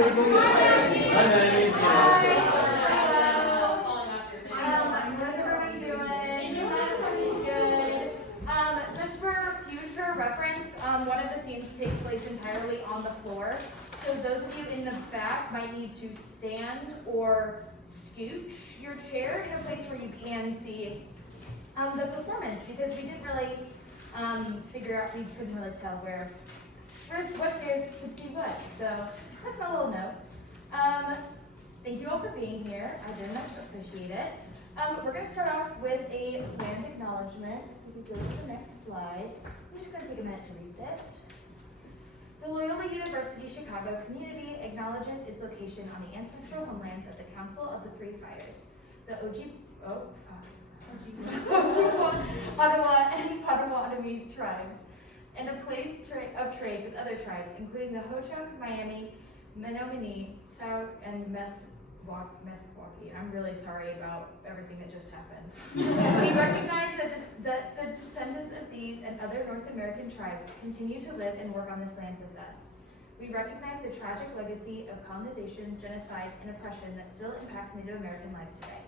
How's everyone doing? Good. Just for future reference, one of the scenes takes place entirely on the floor. So those of you in the back might need to stand or scooch your chair in a place where you can see the performance, because we didn't really figure out, we couldn't really tell what chairs could see what. So that's my little note. Thank you all for being here. I very much appreciate it. We're going to start off with a land acknowledgement. If we could go to the next slide. I'm just going to take a minute to read this. The Loyola University Chicago community acknowledges its location on the ancestral homelands of the Council of the Three Fires, the Ojibwa, Ottawa, and Potawatomi tribes, and a place of trade with other tribes, including the Ho-Chunk, Miami, Menominee, Sauk, and Meskwaki. I'm really sorry about everything that just happened. We recognize that the descendants of these and other North American tribes continue to live and work on this land with us. We recognize the tragic legacy of colonization, genocide, and oppression that still impacts Native American lives today.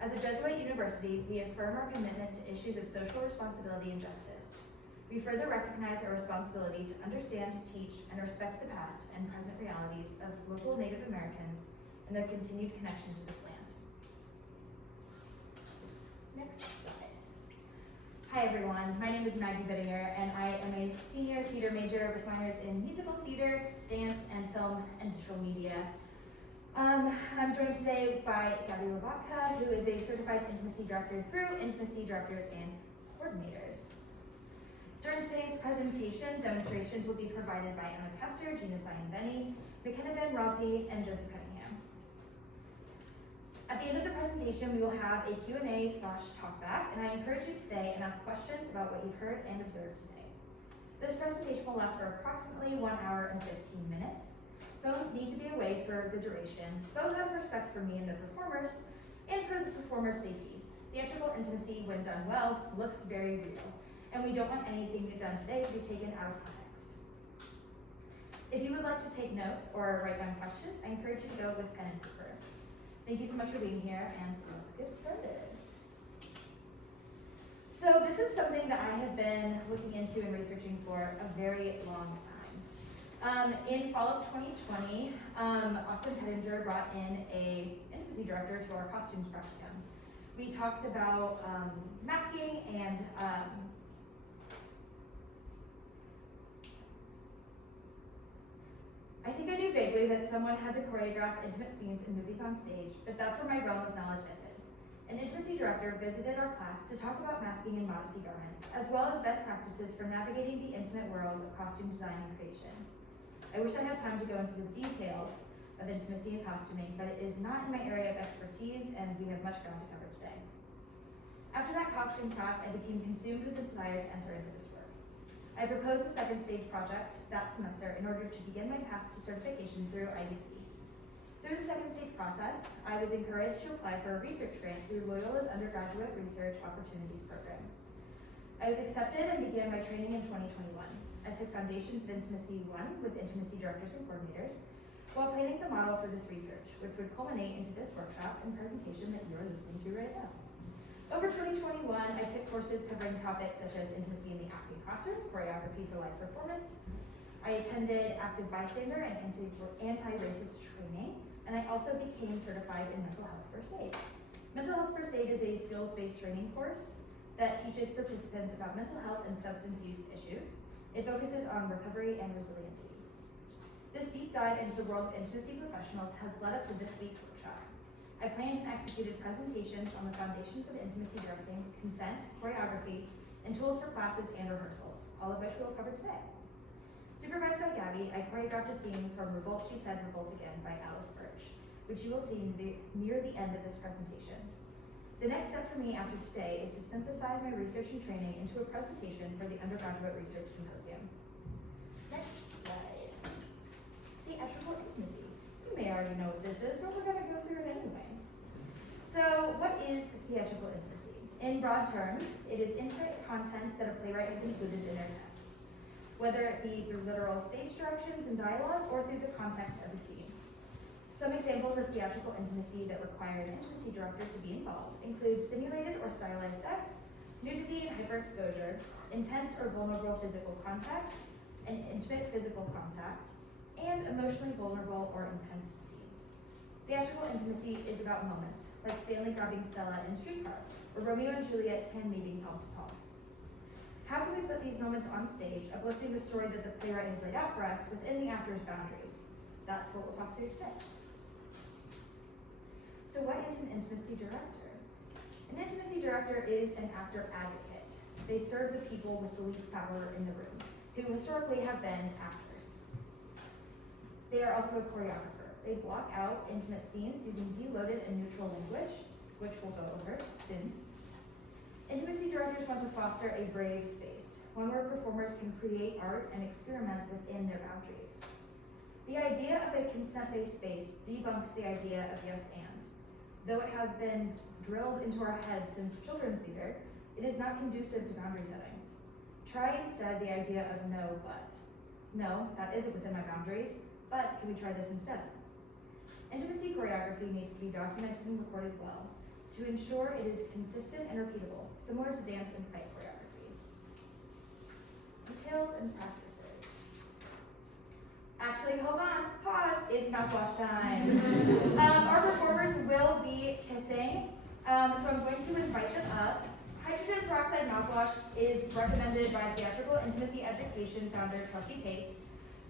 As a Jesuit university, we affirm our commitment to issues of social responsibility and justice. We further recognize our responsibility to understand, teach, and respect the past and present realities of local Native Americans and their continued connection to this land. Next slide. Hi everyone, my name is Maggie Bittinger, and I am a senior theater major with minors in musical theater, dance, and film and digital media. I'm joined today by Gabby Lobatka, who is a certified intimacy director through Intimacy Directors and Coordinators. During today's presentation, demonstrations will be provided by Emma Kester, Gina Sion-Benny, McKenna Van Ralty, and Joseph Cunningham. At the end of the presentation, we will have a Q&A/talkback, and I encourage you to stay and ask questions about what you've heard and observed today. This presentation will last for approximately 1 hour and 15 minutes. Phones need to be away for the duration, both out of respect for me and the performers, and for the performer's safety. Theatrical intimacy, when done well, looks very real, and we don't want anything done today to be taken out of context. If you would like to take notes or write down questions, I encourage you to go with pen and paper. Thank you so much for being here, and let's get started. So this is something that I have been looking into and researching for a very long time. In fall of 2020, Austin Pettinger brought in an intimacy director to our costumes practicum. We talked about masking and I think I knew vaguely that someone had to choreograph intimate scenes in movies on stage, but that's where my realm of knowledge ended. An intimacy director visited our class to talk about masking and modesty garments, as well as best practices for navigating the intimate world of costume design and creation. I wish I had time to go into the details of intimacy and costuming, but it is not in my area of expertise, and we have much ground to cover today. After that costume class, I became consumed with the desire to enter into this work. I proposed a second stage project that semester in order to begin my path to certification through IDC. Through the second stage process, I was encouraged to apply for a research grant through Loyola's Undergraduate Research Opportunities Program. I was accepted and began my training in 2021. I took Foundations of Intimacy 1 with Intimacy Directors and Coordinators while planning the model for this research, which would culminate into this workshop and presentation that you're listening to right now. Over 2021, I took courses covering topics such as intimacy in the acting classroom, choreography for live performance. I attended active bystander and anti-racist training, and I also became certified in mental health first aid. Mental health first aid is a skills-based training course that teaches participants about mental health and substance use issues. It focuses on recovery and resiliency. This deep dive into the world of intimacy professionals has led up to this week's workshop. I planned and executed presentations on the foundations of intimacy directing, consent, choreography, and tools for classes and rehearsals, all of which we'll cover today. Supervised by Gabby, I choreographed a scene from Revolt She Said, Revolt Again by Alice Birch, which you will see near the end of this presentation. The next step for me after today is to synthesize my research and training into a presentation for the Undergraduate Research Symposium. Next slide. Theatrical intimacy. You may already know what this is, but we're going to go through it anyway. So, what is theatrical intimacy? In broad terms, it is intimate content that a playwright has included in their text. whether it be through literal stage directions and dialogue or through the context of the scene. Some examples of theatrical intimacy that require an intimacy director to be involved include simulated or stylized sex, nudity and hyperexposure, intense or vulnerable physical contact, and intimate physical contact, and emotionally vulnerable or intense scenes. Theatrical intimacy is about moments, like Stanley grabbing Stella in Streetcar, or Romeo and Juliet's hand meeting palm to palm. How can we put these moments on stage, uplifting the story that the playwright has laid out for us within the actor's boundaries? That's what we'll talk through today. So what is an intimacy director? An intimacy director is an actor advocate. They serve the people with the least power in the room, who historically have been actors. They are also a choreographer. They block out intimate scenes using deloaded and neutral language, which we'll go over soon. Intimacy directors want to foster a brave space, one where performers can create art and experiment within their boundaries. The idea of a consent-based space debunks the idea of yes and. Though it has been drilled into our heads since children's theater, it is not conducive to boundary setting. Try instead the idea of no, but. No, that isn't within my boundaries, but can we try this instead? Intimacy choreography needs to be documented and recorded well to ensure it is consistent and repeatable, similar to dance and fight choreography. Details and practices. Actually, hold on, pause, it's mouthwash time. Our performers will be kissing, so I'm going to invite them up. Hydrogen peroxide mouthwash is recommended by Theatrical Intimacy Education founder Trustee Pace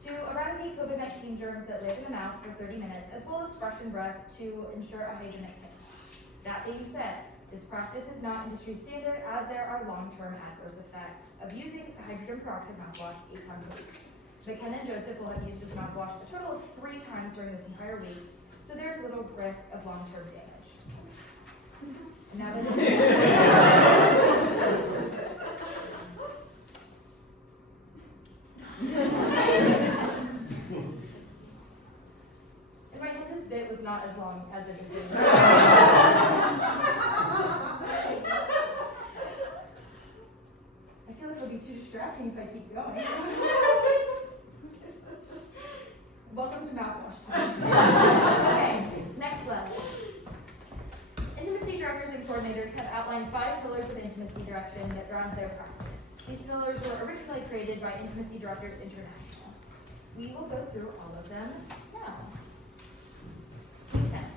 to eradicate COVID-19 germs that live in the mouth for 30 minutes, as well as freshen breath to ensure a hygienic kiss. That being said, this practice is not industry standard, as there are long-term adverse effects of using hydrogen peroxide mouthwash 8 times a week. McKenna and Joseph will have used this mouthwash a total of 3 times during this entire week, so there's little risk of long-term damage. And now in my head, this bit was not as long as it is. I feel like it'll be too distracting if I keep going. Welcome to mouthwash time. Okay, next level. Intimacy directors and coordinators have outlined 5 pillars of intimacy direction that ground their practice. These pillars were originally created by Intimacy Directors International. We will go through all of them now. Consent.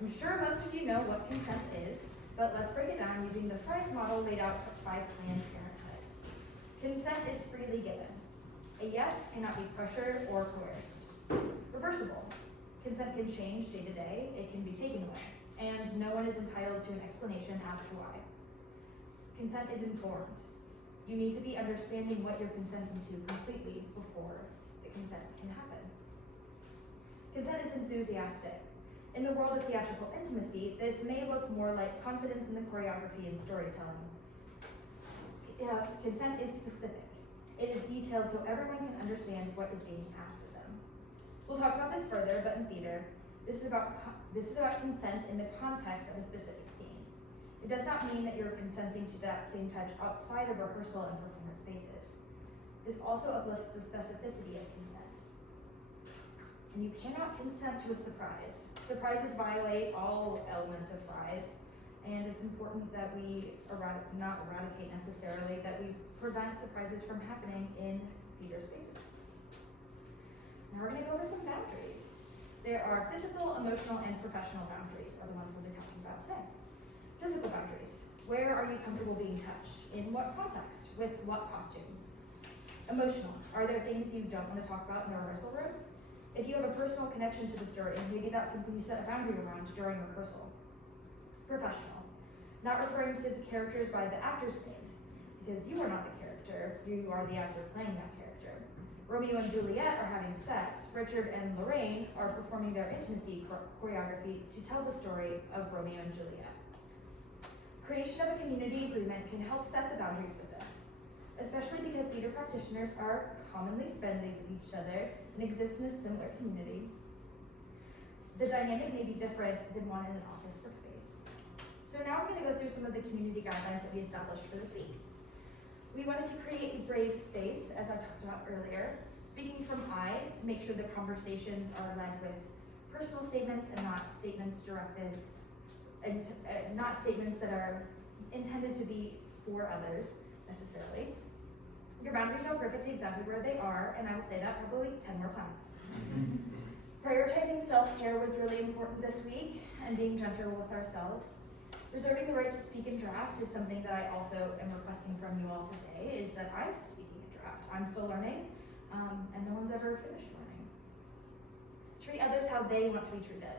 I'm sure most of you know what consent is, but let's break it down using the Fry's model laid out by Planned Parenthood. Consent is freely given. A yes cannot be pressured or coerced. Reversible. Consent can change day to day, it can be taken away, and no one is entitled to an explanation as to why. Consent is informed. You need to be understanding what you're consenting to completely before the consent can happen. Consent is enthusiastic. In the world of theatrical intimacy, this may look more like confidence in the choreography and storytelling. Consent is specific. It is detailed so everyone can understand what is being asked of them. We'll talk about this further, but in theater, this is about consent in the context of a specific scene. It does not mean that you're consenting to that same touch outside of rehearsal and performance spaces. This also uplifts the specificity of consent. And you cannot consent to a surprise. Surprises violate all elements of Fry's, and it's important that we not eradicate necessarily, that we prevent surprises from happening in theater spaces. Now we're going to go over some boundaries. There are physical, emotional, and professional boundaries are the ones we'll be talking about today. Physical boundaries. Where are you comfortable being touched? In what context? With what costume? Emotional. Are there things you don't want to talk about in the rehearsal room? If you have a personal connection to the story, maybe that's something you set a boundary around during rehearsal. Professional. Not referring to the characters by the actor's name, because you are not the character, you are the actor playing that character. Romeo and Juliet are having sex. Richard and Lorraine are performing their intimacy choreography to tell the story of Romeo and Juliet. Creation of a community agreement can help set the boundaries for this, especially because theater practitioners are commonly friendly with each other and exist in a similar community. The dynamic may be different than one in an office workspace. So now we're going to go through some of the community guidelines that we established for this week. We wanted to create a brave space, as I talked about earlier, speaking from I to make sure the conversations are led with personal statements and not statements directed, and not statements that are intended to be for others necessarily. Your boundaries are perfect exactly where they are, and I will say that probably 10 more times. Prioritizing self-care was really important this week, and being gentle with ourselves. Reserving the right to speak in draft is something that I also am requesting from you all today, is that I'm speaking in draft. I'm still learning, and no one's ever finished learning. Treat others how they want to be treated.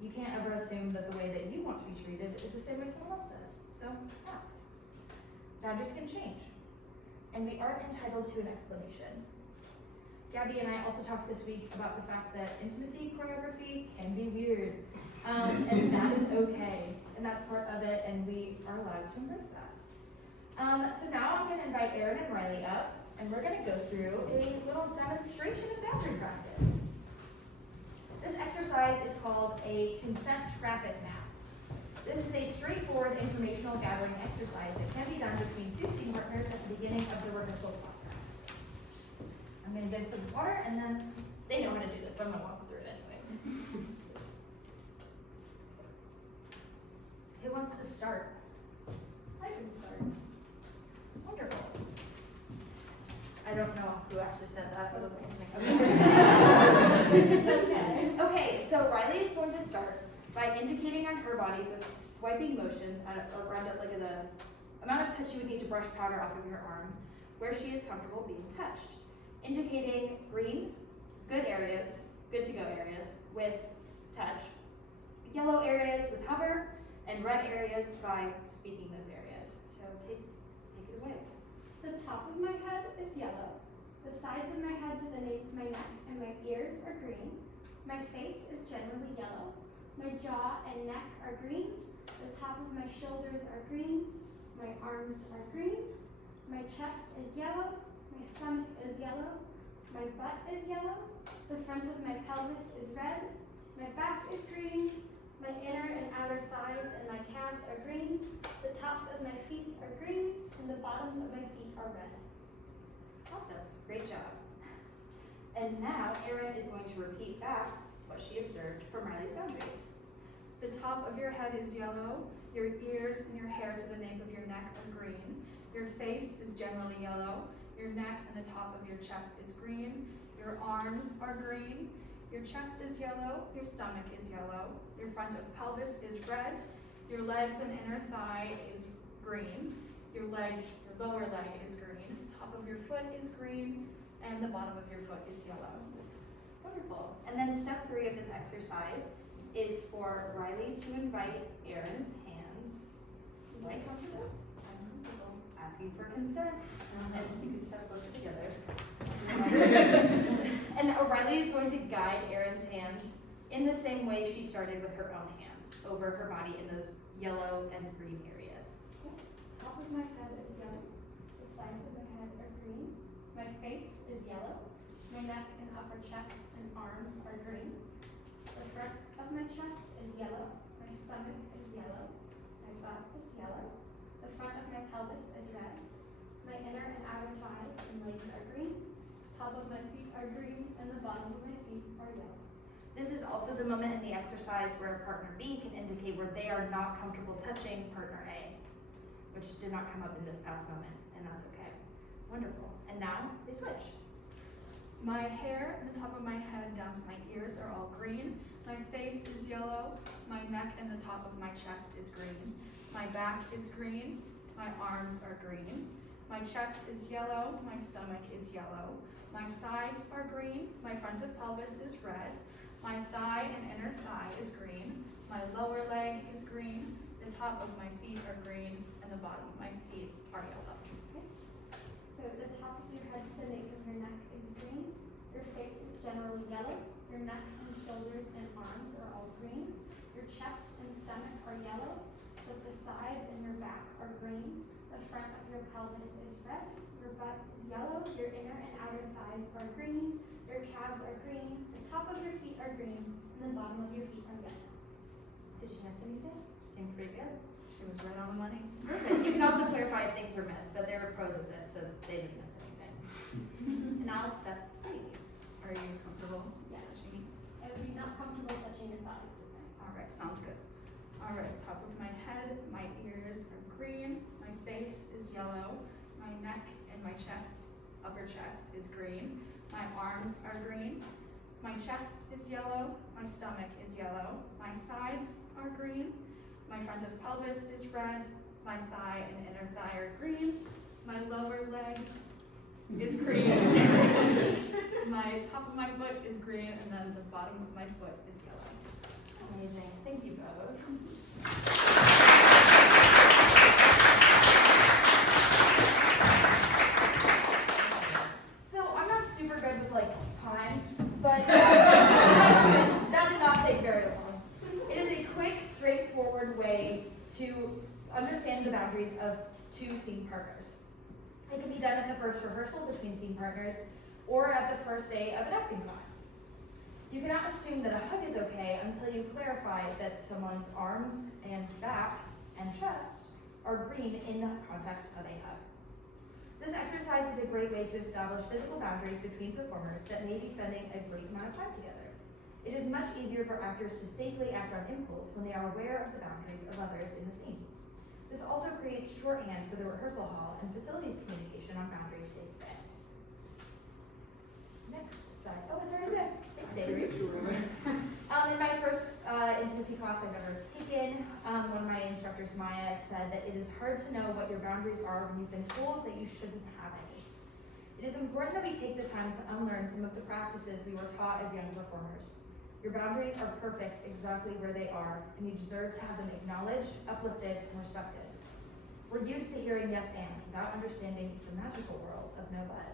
You can't ever assume that the way that you want to be treated is the same way someone else does, so ask. Boundaries can change, and we aren't entitled to an explanation. Gabby and I also talked this week about the fact that intimacy choreography can be weird, and that is okay, and that's part of it, and we are allowed to embrace that. So now I'm going to invite Erin and Riley up, and we're going to go through a little demonstration of boundary practice. This exercise is called a consent traffic map. This is a straightforward informational gathering exercise that can be done between two scene partners at the beginning of the rehearsal process. I'm going to get some water, and then they know how to do this, but I'm going to walk them through it anyway. Who wants to start? I can start. Wonderful. I don't know who actually said that. I wasn't listening. Okay. Okay, so Riley is going to start by indicating on her body with swiping motions around it, like the amount of touch you would need to brush powder off of your arm, where she is comfortable being touched. Indicating green, good areas, good to go areas with touch, yellow areas with hover, and red areas by speaking those areas. So take it away. The top of my head is yellow. The sides of my head to the nape of my neck and my ears are green. My face is generally yellow. My jaw and neck are green. The top of my shoulders are green. My arms are green. My chest is yellow. My stomach is yellow. My butt is yellow. The front of my pelvis is red. My back is green. My inner and outer thighs and my calves are green. The tops of my feet are green. And the bottoms of my feet are red. Awesome, great job. And now Erin is going to repeat back what she observed from Riley's boundaries. The top of your head is yellow. Your ears and your hair to the nape of your neck are green. Your face is generally yellow. Your neck and the top of your chest is green. Your arms are green. Your chest is yellow. Your stomach is yellow. Your front of pelvis is red. Your legs and inner thigh is green. Your lower leg is green. Top of your foot is green. And the bottom of your foot is yellow. Wonderful. And then step 3 of this exercise is for Riley to invite Erin's hands. Like so. Asking for consent. And you can step closer together. And Riley is going to guide Erin's hands in the same way she started with her own hands, over her body in those yellow and green areas. Top of my head is yellow. The sides of my head are green. My face is yellow. My neck and upper chest and arms are green. The front of my chest is yellow. My stomach is yellow. My butt is yellow. The front of my pelvis is red. My inner and outer thighs and legs are green. Top of my feet are green, and the bottom of my feet are yellow. This is also the moment in the exercise where partner B can indicate where they are not comfortable touching partner A, which did not come up in this past moment, and that's okay. Wonderful. And now they switch. My hair and the top of my head down to my ears are all green. My face is yellow. My neck and the top of my chest is green. My back is green. My arms are green. My chest is yellow. My stomach is yellow. My sides are green. My front of pelvis is red. My thigh and inner thigh is green. My lower leg is green. The top of my feet are green, and the bottom of my feet are yellow. Okay. So the top of your head to the nape of your neck is green. Your face is generally yellow. Your neck and shoulders and arms are all green. Your chest and stomach are yellow, but the sides and your back are green. The front of your pelvis is red. Your butt is yellow. Your inner and outer thighs are green. Your calves are green. The top of your feet are green, and the bottom of your feet are yellow. Did she miss anything? Seemed pretty good. She was right on the money. Perfect. You can also clarify if things were missed, but there were pros of this, so they didn't miss anything. And now step 3. Are you comfortable? Yes. Touching? I would be not comfortable touching your thighs today. All right, sounds good. All right, top of my head, my ears are green, my face is yellow, my neck and my chest, upper chest is green, my arms are green, my chest is yellow, my stomach is yellow, my sides are green, my front of pelvis is red, my thigh and inner thigh are green, my lower leg is green, my top of my foot is green, and then the bottom of my foot is yellow. Amazing. Thank you both. So I'm not super good with time, but that did not take very long. It is a quick, straightforward way to understand the boundaries of 2 scene partners. It can be done at the first rehearsal between scene partners or at the first day of an acting class. You cannot assume that a hug is okay until you clarify that someone's arms and back and chest are green in the context of a hug. This exercise is a great way to establish physical boundaries between performers that may be spending a great amount of time together. It is much easier for actors to safely act on impulse when they are aware of the boundaries of others in the scene. This also creates shorthand for the rehearsal hall and facilities communication on boundaries day to day. Next slide. Oh, it's already there. Thanks, Avery. In my first intimacy class I've ever taken, one of my instructors, Maya, said that it is hard to know what your boundaries are when you've been told that you shouldn't have any. It is important that we take the time to unlearn some of the practices we were taught as young performers. Your boundaries are perfect exactly where they are, and you deserve to have them acknowledged, uplifted, and respected. We're used to hearing yes and without understanding the magical world of no but.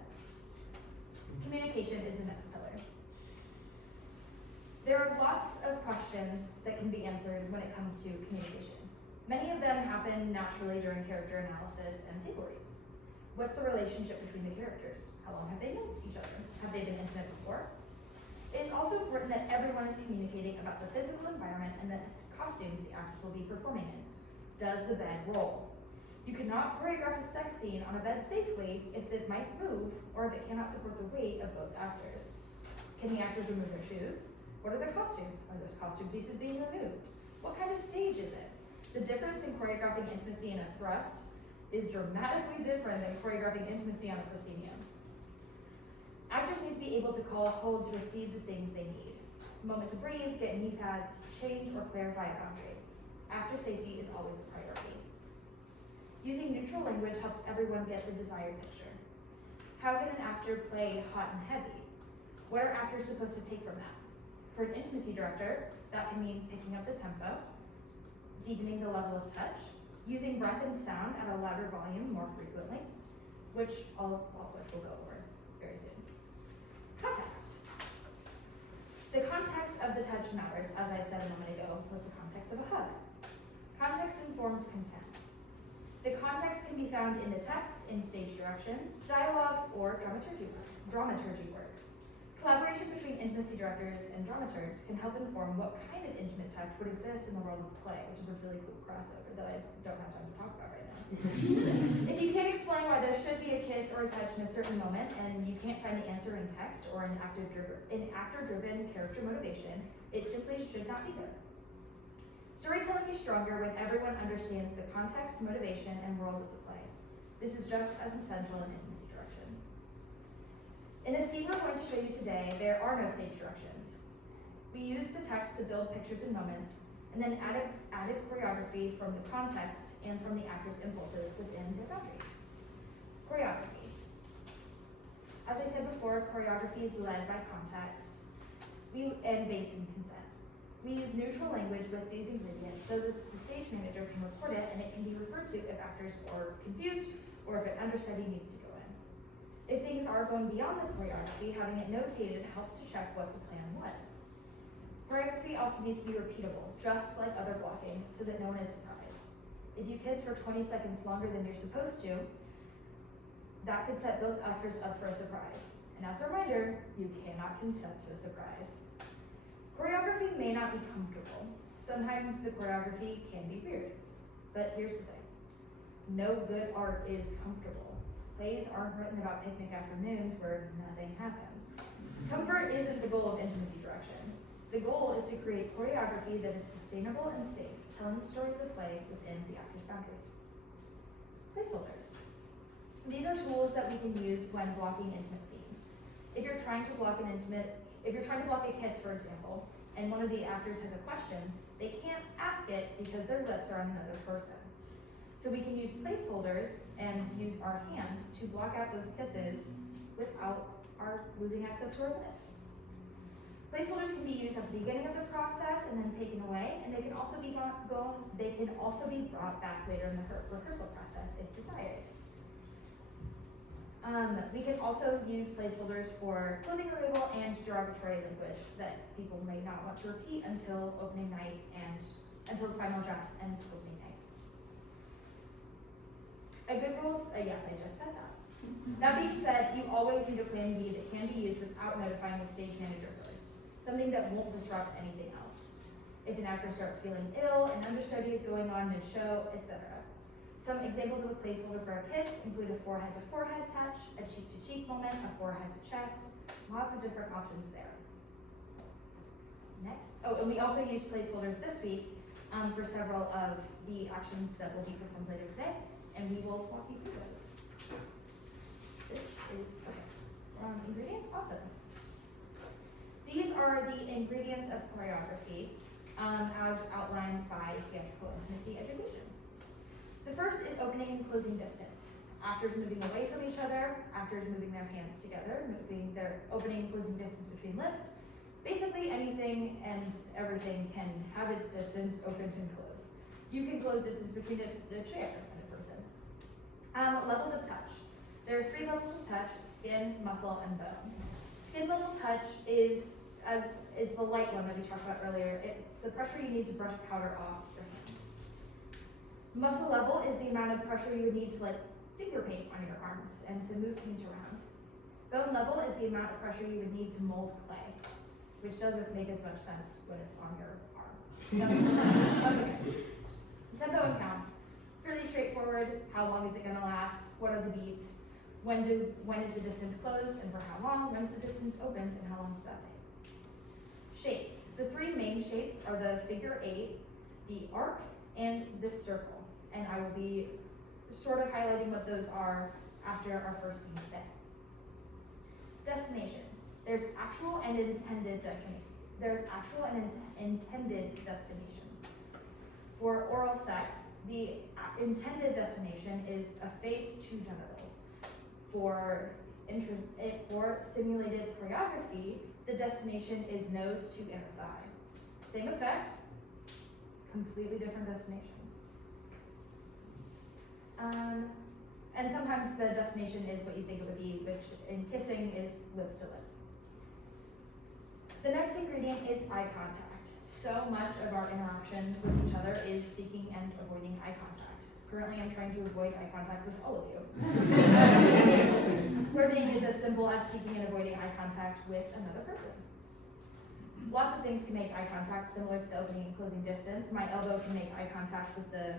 Communication is the next pillar. There are lots of questions that can be answered when it comes to communication. Many of them happen naturally during character analysis and table reads. What's the relationship between the characters? How long have they known each other? Have they been intimate before? It is also important that everyone is communicating about the physical environment and the costumes the actors will be performing in. Does the bed roll? You cannot choreograph a sex scene on a bed safely if it might move or if it cannot support the weight of both actors. Can the actors remove their shoes? What are the costumes? Are those costume pieces being removed? What kind of stage is it? The difference in choreographing intimacy in a thrust is dramatically different than choreographing intimacy on a proscenium. Actors need to be able to call a hold to receive the things they need. A moment to breathe, get knee pads, change or clarify a boundary. Actor safety is always the priority. Using neutral language helps everyone get the desired picture. How can an actor play hot and heavy? What are actors supposed to take from that? For an intimacy director, that can mean picking up the tempo, deepening the level of touch, using breath and sound at a louder volume more frequently, which all of which we'll go over very soon. Context. The context of the touch matters, as I said a moment ago, with the context of a hug. Context informs consent. The context can be found in the text, in stage directions, dialogue, or dramaturgy work. Collaboration between intimacy directors and dramaturgs can help inform what kind of intimate touch would exist in the world of play, which is a really cool crossover that I don't have time to talk about right now. If you can't explain why there should be a kiss or a touch in a certain moment, and you can't find the answer in text or in actor-driven character motivation, it simply should not be there. Storytelling is stronger when everyone understands the context, motivation, and world of the play. This is just as essential in intimacy direction. In the scene we're going to show you today, there are no stage directions. We use the text to build pictures and moments, and then added choreography from the context and from the actor's impulses within their boundaries. Choreography. As I said before, choreography is led by context and based in consent. We use neutral language with these ingredients so that the stage manager can record it and it can be referred to if actors are confused or if an understudy needs to go in. If things are going beyond the choreography, having it notated helps to check what the plan was. Choreography also needs to be repeatable, just like other blocking, so that no one is surprised. If you kiss for 20 seconds longer than you're supposed to, that could set both actors up for a surprise. And as a reminder, you cannot consent to a surprise. Choreography may not be comfortable. Sometimes the choreography can be weird. But here's the thing. No good art is comfortable. Plays aren't written about picnic afternoons where nothing happens. Comfort isn't the goal of intimacy direction. The goal is to create choreography that is sustainable and safe, telling the story of the play within the actor's boundaries. Placeholders. These are tools that we can use when blocking intimate scenes. If you're trying to block a kiss, for example, and one of the actors has a question, they can't ask it because their lips are on another person. So we can use placeholders and use our hands to block out those kisses without our losing access to our lips. Placeholders can be used at the beginning of the process and then taken away, and they can also be brought back later in the rehearsal process if desired. We can also use placeholders for clothing removal and derogatory language that people may not want to repeat until opening night and until the final dress and opening night. A good rule of, yes, I just said that. That being said, you always need a plan B that can be used without notifying the stage manager first. Something that won't disrupt anything else. If an actor starts feeling ill, an understudy is going on mid-show, etc. Some examples of a placeholder for a kiss include a forehead-to-forehead touch, a cheek-to-cheek moment, a forehead-to-chest, lots of different options there. Next, and we also used placeholders this week for several of the actions that will be performed later today, and we will walk you through those. This is, okay, ingredients, awesome. These are the ingredients of choreography as outlined by Theatrical Intimacy education. The first is opening and closing distance. Actors moving away from each other, actors moving their hands together, moving their opening and closing distance between lips. Basically anything and everything can have its distance opened and closed. You can close distance between a chair and a person. Levels of touch. There are 3 levels of touch: skin, muscle, and bone. Skin level touch is the light one that we talked about earlier. It's the pressure you need to brush powder off your hands. Muscle level is the amount of pressure you would need to finger paint on your arms and to move paint around. Bone level is the amount of pressure you would need to mold clay, which doesn't make as much sense when it's on your arm. That's okay. Tempo and counts. Pretty straightforward. How long is it gonna last? What are the beats? When is the distance closed and for how long? When is the distance opened and how long does that take? Shapes. The 3 main shapes are the figure 8, the arc, and the circle. And I will be sort of highlighting what those are after our first scene today. Destination. There's actual and intended destinations. For oral sex, the intended destination is a face to genitals. For simulated choreography, the destination is nose to inner thigh. Same effect, completely different destinations. And sometimes the destination is what you think it would be, which in kissing is lips to lips. The next ingredient is eye contact. So much of our interaction with each other is seeking and avoiding eye contact. Currently, I'm trying to avoid eye contact with all of you. Flirting is as simple as seeking and avoiding eye contact with another person. Lots of things can make eye contact, similar to the opening and closing distance. My elbow can make eye contact with the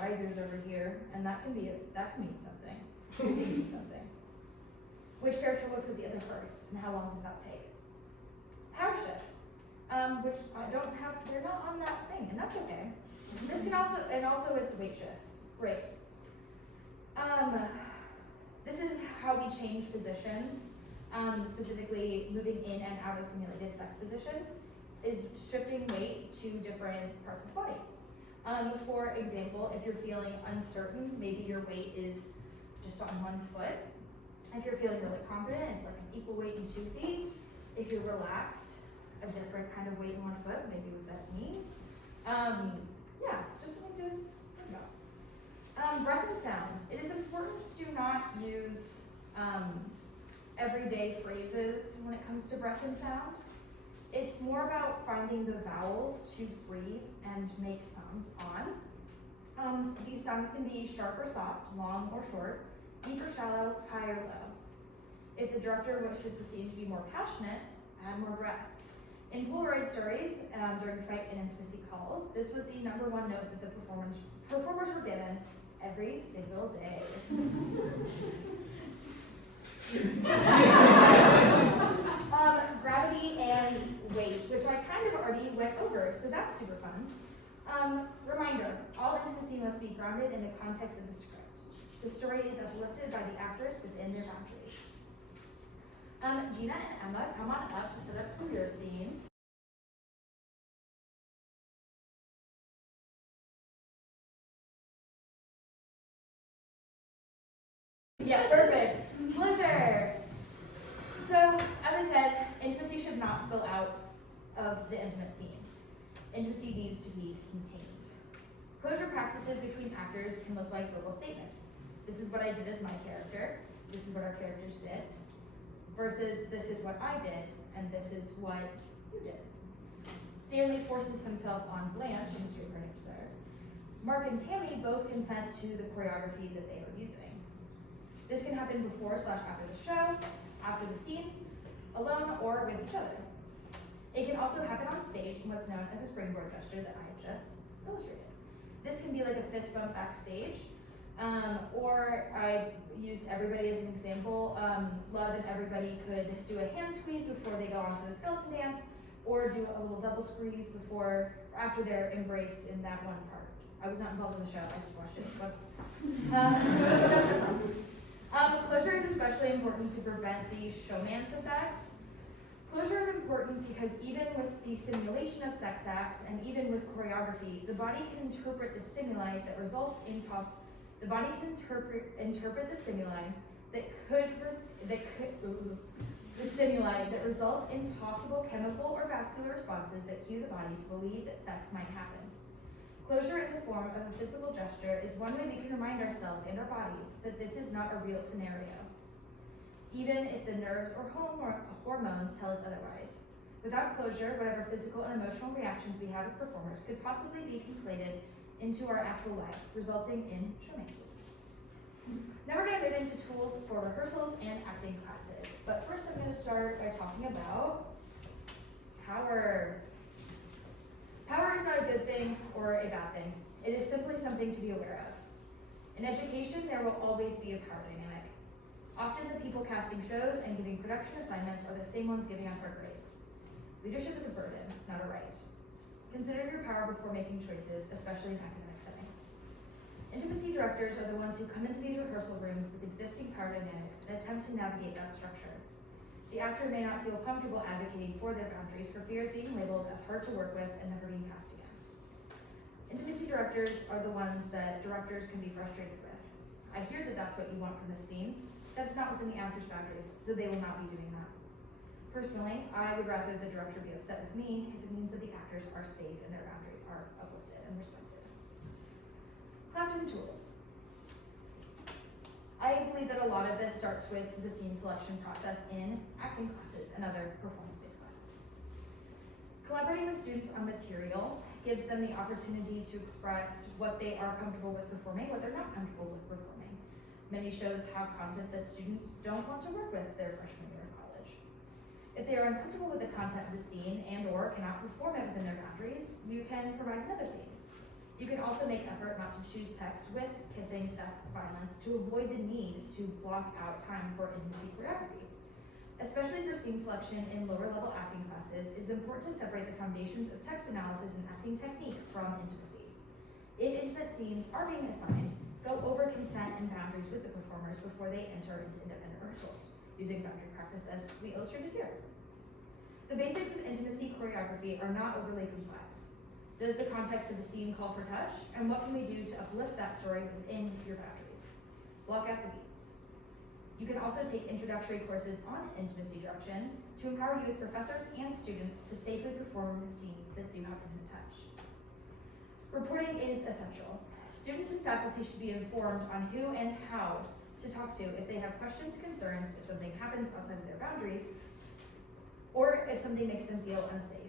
risers over here, and that can mean something. It can mean something. Which character looks at the other first, and how long does that take? Power shifts, which I don't have. They're not on that thing, and that's okay. This can also, and also it's weight shifts. Great. This is how we change positions, specifically moving in and out of simulated sex positions, is shifting weight to different parts of the body. For example, if you're feeling uncertain, maybe your weight is just on one foot. If you're feeling really confident, it's like an equal weight in 2 feet. If you're relaxed, a different kind of weight in 1 foot, maybe with bent knees. Yeah, just something to think about. Breath and sound. It is important to not use everyday phrases when it comes to breath and sound. It's more about finding the vowels to breathe and make sounds on. These sounds can be sharp or soft, long or short, deep or shallow, high or low. If the director wishes the scene to be more passionate, add more breath. In Polaroid stories, during fight and intimacy calls, this was the #1 note that the performers were given every single day. Gravity and weight, which I kind of already went over, so that's super fun. Reminder, all intimacy must be grounded in the context of the script. The story is uplifted by the actors within their boundaries. Gina and Emma, come on up to set up for your scene. Yeah, perfect. Pleasure. So, as I said, intimacy should not spill out of the intimate scene. Intimacy needs to be contained. Closure practices between actors can look like verbal statements. This is what I did as my character. This is what our characters did. Versus this is what I did, and this is what you did. Stanley forces himself on Blanche in Springboard Gesture. Mark and Tammy both consent to the choreography that they are using. This can happen before/after the show, after the scene, alone, or with each other. It can also happen on stage in what's known as a springboard gesture that I just illustrated. This can be like a fist bump backstage, or I used everybody as an example. Love and everybody could do a hand squeeze before they go on to the skeleton dance, or do a little double squeeze after their embrace in that one part. I was not involved in the show, I just watched it, but that's fun. Closure is especially important to prevent the showman's effect. Closure is important because even with the simulation of sex acts and even with choreography, the body can interpret the stimuli that results in the body can interpret the stimuli that results in possible chemical or vascular responses that cue the body to believe that sex might happen. Closure in the form of a physical gesture is one way we can remind ourselves and our bodies that this is not a real scenario, even if the nerves or hormones tell us otherwise. Without closure, whatever physical and emotional reactions we have as performers could possibly be conflated into our actual lives, resulting in showmances. Now we're going to move into tools for rehearsals and acting classes. But first I'm going to start by talking about power. Power is not a good thing or a bad thing. It is simply something to be aware of. In education, there will always be a power dynamic. Often the people casting shows and giving production assignments are the same ones giving us our grades. Leadership is a burden, not a right. Consider your power before making choices, especially in academic settings. Intimacy directors are the ones who come into these rehearsal rooms with existing power dynamics and attempt to navigate that structure. The actor may not feel comfortable advocating for their boundaries for fears being labeled as hard to work with and never being cast again. Intimacy directors are the ones that directors can be frustrated with. I hear that that's what you want from this scene. That is not within the actor's boundaries, so they will not be doing that. Personally, I would rather the director be upset with me if it means that the actors are safe and their boundaries are uplifted and respected. Classroom tools. I believe that a lot of this starts with the scene selection process in acting classes and other performance-based classes. Collaborating with students on material gives them the opportunity to express what they are comfortable with performing, what they're not comfortable with performing. Many shows have content that students don't want to work with their freshman year of college. If they are uncomfortable with the content of the scene and/or cannot perform it within their boundaries, you can provide another scene. You can also make effort not to choose text with kissing, sex, violence to avoid the need to block out time for intimacy choreography. Especially for scene selection in lower level acting classes, it is important to separate the foundations of text analysis and acting technique from intimacy. If intimate scenes are being assigned, go over consent and boundaries with the performers before they enter into independent rehearsals, using boundary practice as we illustrated here. The basics of intimacy choreography are not overly complex. Does the context of the scene call for touch? And what can we do to uplift that story within your boundaries? Block out the beats. You can also take introductory courses on intimacy direction to empower you as professors and students to safely perform scenes that do have intimate touch. Reporting is essential. Students and faculty should be informed on who and how to talk to if they have questions, concerns, if something happens outside of their boundaries, or if something makes them feel unsafe.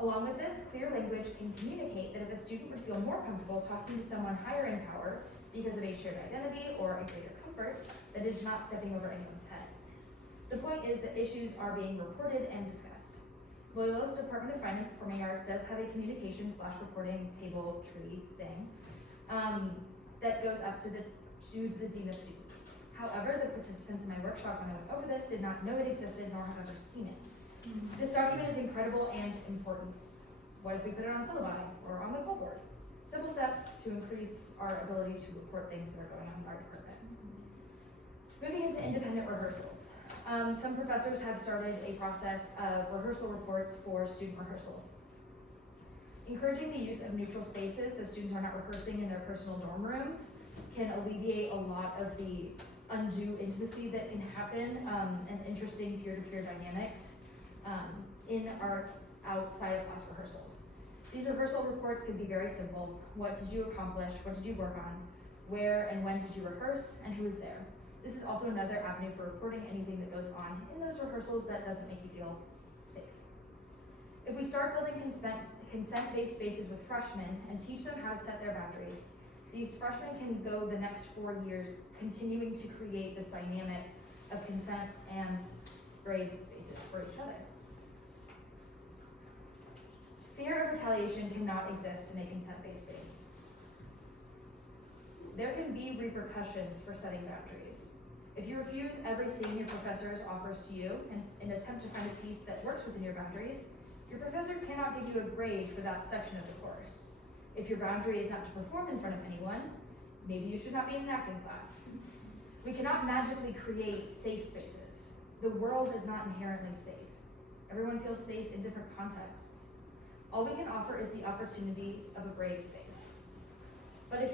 Along with this, clear language can communicate that if a student would feel more comfortable talking to someone higher in power because of a shared identity or a greater comfort, that is not stepping over anyone's head. The point is that issues are being reported and discussed. Loyola's Department of Fine and Performing Arts does have a communication/reporting table tree thing that goes up to the dean of students. However, the participants in my workshop when I went over this did not know it existed nor have ever seen it. This document is incredible and important. What if we put it on syllabi or on the goal board? Simple steps to increase our ability to report things that are going on in our department. Moving into independent rehearsals. Some professors have started a process of rehearsal reports for student rehearsals. Encouraging the use of neutral spaces so students are not rehearsing in their personal dorm rooms can alleviate a lot of the undue intimacy that can happen and interesting peer-to-peer dynamics in our outside of class rehearsals. These rehearsal reports can be very simple. What did you accomplish? What did you work on? Where and when did you rehearse? And who was there? This is also another avenue for reporting anything that goes on in those rehearsals that doesn't make you feel safe. If we start building consent-based spaces with freshmen and teach them how to set their boundaries, these freshmen can go the next 4 years continuing to create this dynamic of consent and brave spaces for each other. Fear of retaliation cannot exist in a consent-based space. There can be repercussions for setting boundaries. If you refuse every scene your professor offers to you in an attempt to find a piece that works within your boundaries, your professor cannot give you a grade for that section of the course. If your boundary is not to perform in front of anyone, maybe you should not be in an acting class. We cannot magically create safe spaces. The world is not inherently safe. Everyone feels safe in different contexts. All we can offer is the opportunity of a brave space. But if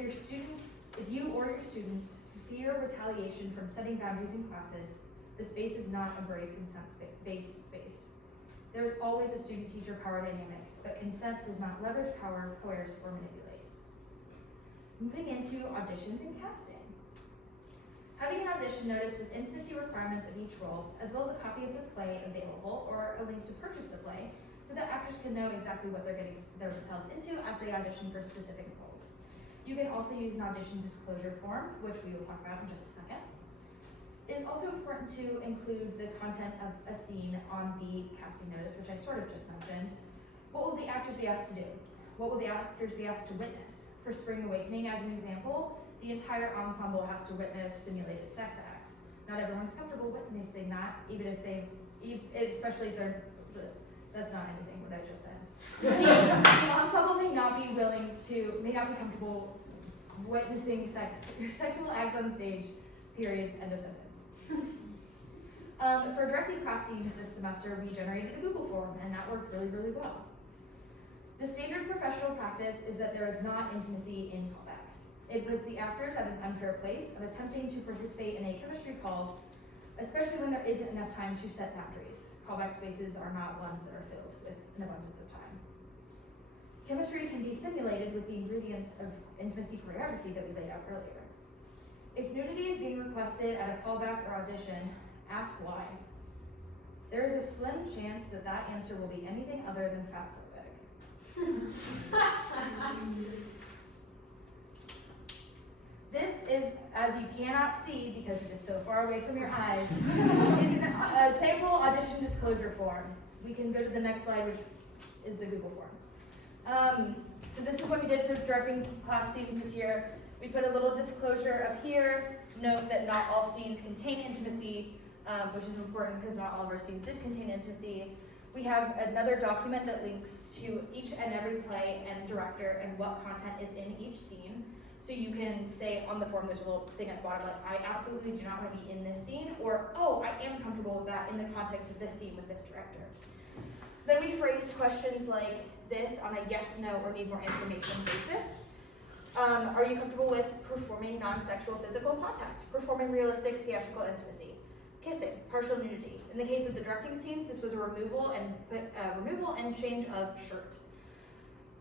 you or your students fear retaliation from setting boundaries in classes, the space is not a brave consent-based space. There is always a student-teacher power dynamic, but consent does not leverage power, coerce, or manipulate. Moving into auditions and casting. Having an audition notice with intimacy requirements of each role, as well as a copy of the play available or a link to purchase the play, so that actors can know exactly what they're getting themselves into as they audition for specific roles. You can also use an audition disclosure form, which we will talk about in just a second. It is also important to include the content of a scene on the casting notice, which I sort of just mentioned. What will the actors be asked to do? What will the actors be asked to witness? For Spring Awakening, as an example, the entire ensemble has to witness simulated sex acts. Not everyone's comfortable witnessing that, especially if they're, that's not anything what I just said. The ensemble may not be comfortable witnessing sexual acts on stage, period, end of sentence. For directing class scenes this semester, we generated a Google form, and that worked really, really well. The standard professional practice is that there is not intimacy in callbacks. It puts the actors at an unfair place of attempting to participate in a chemistry call, especially when there isn't enough time to set boundaries. Callback spaces are not ones that are filled with an abundance of time. Chemistry can be simulated with the ingredients of intimacy choreography that we laid out earlier. If nudity is being requested at a callback or audition, ask why. There is a slim chance that that answer will be anything other than fatphobic. This is, as you cannot see because it is so far away from your eyes, is a sample audition disclosure form. We can go to the next slide, which is the Google form. So this is what we did for directing class scenes this year. We put a little disclosure up here. Note that not all scenes contain intimacy, which is important because not all of our scenes did contain intimacy. We have another document that links to each and every play and director and what content is in each scene. So you can say on the form, there's a little thing at the bottom like, I absolutely do not want to be in this scene, or, oh, I am comfortable with that in the context of this scene with this director. Then we phrased questions like this on a yes, no, or need more information basis. Are you comfortable with performing non-sexual physical contact? Performing realistic theatrical intimacy? Kissing? Partial nudity? In the case of the directing scenes, this was a removal and change of shirt.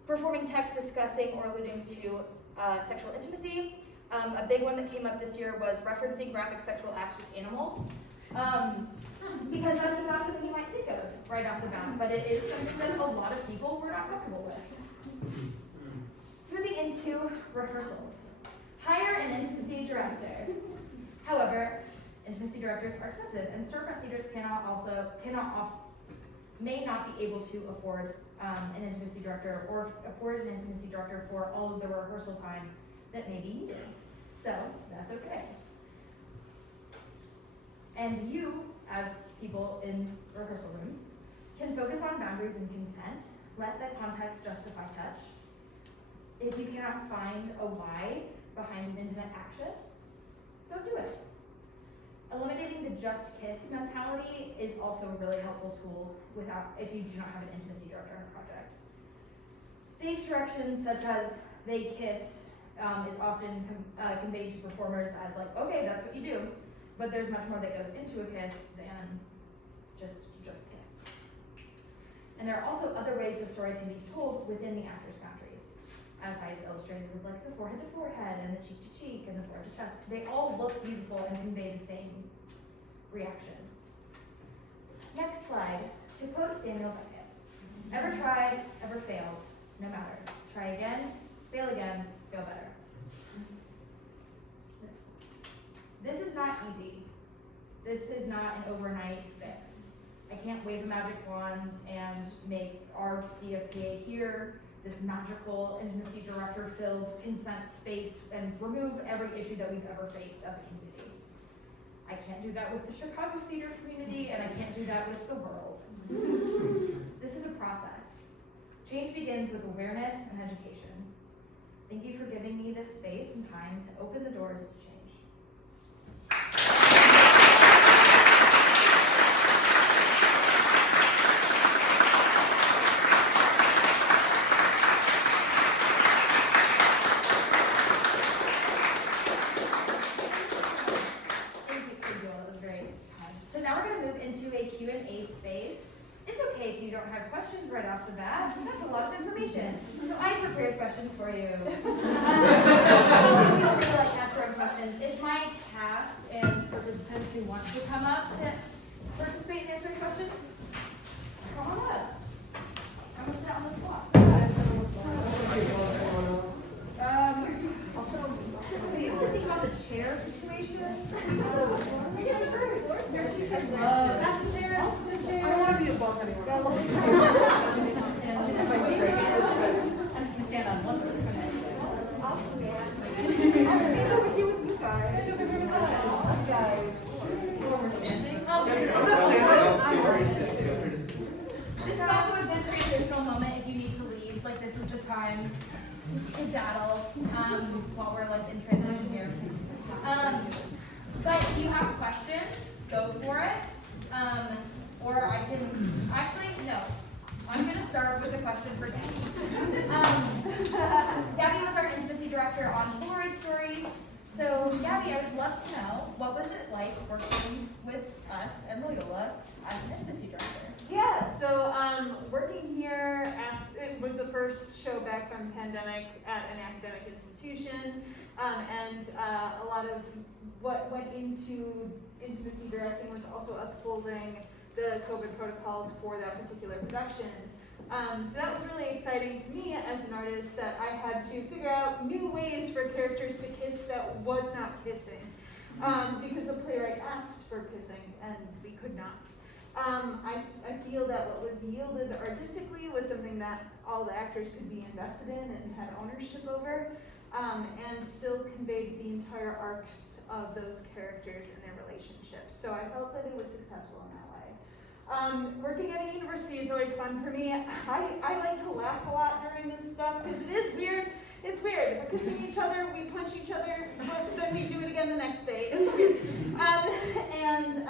Performing text discussing or alluding to sexual intimacy. A big one that came up this year was referencing graphic sexual acts with animals. Because that's not something you might think of right off the bat, but it is something that a lot of people were not comfortable with. Moving into rehearsals. Hire an intimacy director. However, intimacy directors are expensive, and storefront theaters cannot may not be able to afford an intimacy director or afford an intimacy director for all of the rehearsal time that may be needed. So that's okay. And you, as people in rehearsal rooms, can focus on boundaries and consent. Let the context justify touch. If you cannot find a why behind an intimate action, don't do it. Eliminating the just kiss mentality is also a really helpful tool if you do not have an intimacy director on a project. Stage directions such as they kiss is often conveyed to performers as like, okay, that's what you do, but there's much more that goes into a kiss than just kiss. And there are also other ways the story can be told within the actor's boundaries, as I've illustrated with like the forehead to forehead and the cheek to cheek and the forehead to chest. They all look beautiful and convey the same reaction. Next slide. To quote Samuel Beckett, ever tried, ever failed, no matter. Try again, fail better. Next slide. This is not easy. This is not an overnight fix. I can't wave a magic wand and make our DFPA here this magical intimacy director filled consent space and remove every issue that we've ever faced as a community. I can't do that with the Chicago theater community, and I can't do that with the world. This is a process. Change begins with awareness and education. Thank you for giving me this space and time to open the doors to change. Q&A space. It's okay if you don't have questions right off the bat. That's a lot of information. So I prepared questions for you. Also, we don't really like cast questions. If my cast and participants who want to come up to participate in answering questions, come on up. I'm gonna sit on the spot. Think about the chair situation. That's a chair. I don't want to be above anyone. I'm just gonna stand on one foot. I'll stand over here with you guys. We're standing. This is also a good transitional moment if you need to leave. Like, this is the time to skedaddle while we're like in transition here. But if you have questions, go for it. Or I can, actually, no. I'm gonna start with a question for Gabby. Gabby was our intimacy director on Polaroid Stories. So Gabby, I would love to know, what was it like working with us and Loyola as an intimacy director? Yeah, so working here, it was the first show back from the pandemic at an academic institution, and a lot of what went into intimacy directing was also upholding the COVID protocols for that particular production. So that was really exciting to me as an artist, that I had to figure out new ways for characters to kiss that was not kissing, because the playwright asks for kissing and we could not. I feel that what was yielded artistically was something that all the actors could be invested in and had ownership over, and still conveyed the entire arcs of those characters and their relationships. So I felt that it was successful in that way. Working at a university is always fun for me. I like to laugh a lot during this stuff because it is weird. It's weird. We're kissing each other, we punch each other, but then we do it again the next day. It's weird. And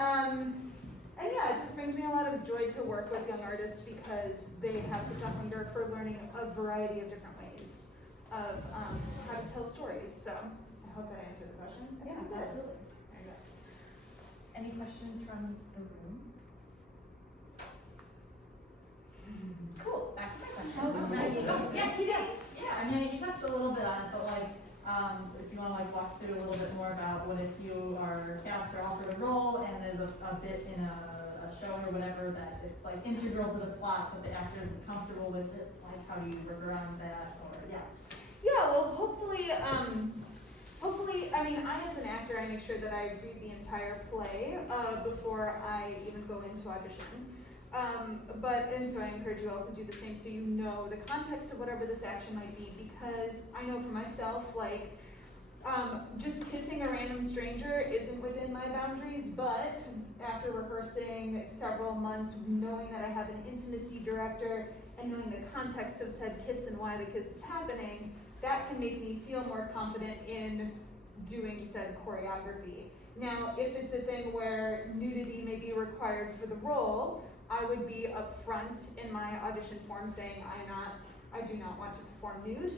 yeah, it just brings me a lot of joy to work with young artists because they have such a hunger for learning a variety of different ways of how to tell stories. So I hope that answered the question. Yeah, absolutely. There you go. Any questions from the room? Cool. Back to my question. Yes. Yeah, I mean, you touched a little bit on it, but like, if you want to like walk through a little bit more about what if you are cast or offered a role and there's a bit in a show or whatever that it's like integral to the plot, but the actor isn't comfortable with it. Like, how do you work around that? Or Yeah, well, hopefully, I mean, I as an actor, I make sure that I read the entire play before I even go into audition. And so I encourage you all to do the same so you know the context of whatever this action might be, because I know for myself, like, just kissing a random stranger isn't within my boundaries, but after rehearsing several months, knowing that I have an intimacy director and knowing the context of said kiss and why the kiss is happening, that can make me feel more confident in doing said choreography. Now, if it's a thing where nudity may be required for the role, I would be upfront in my audition form saying I do not want to perform nude.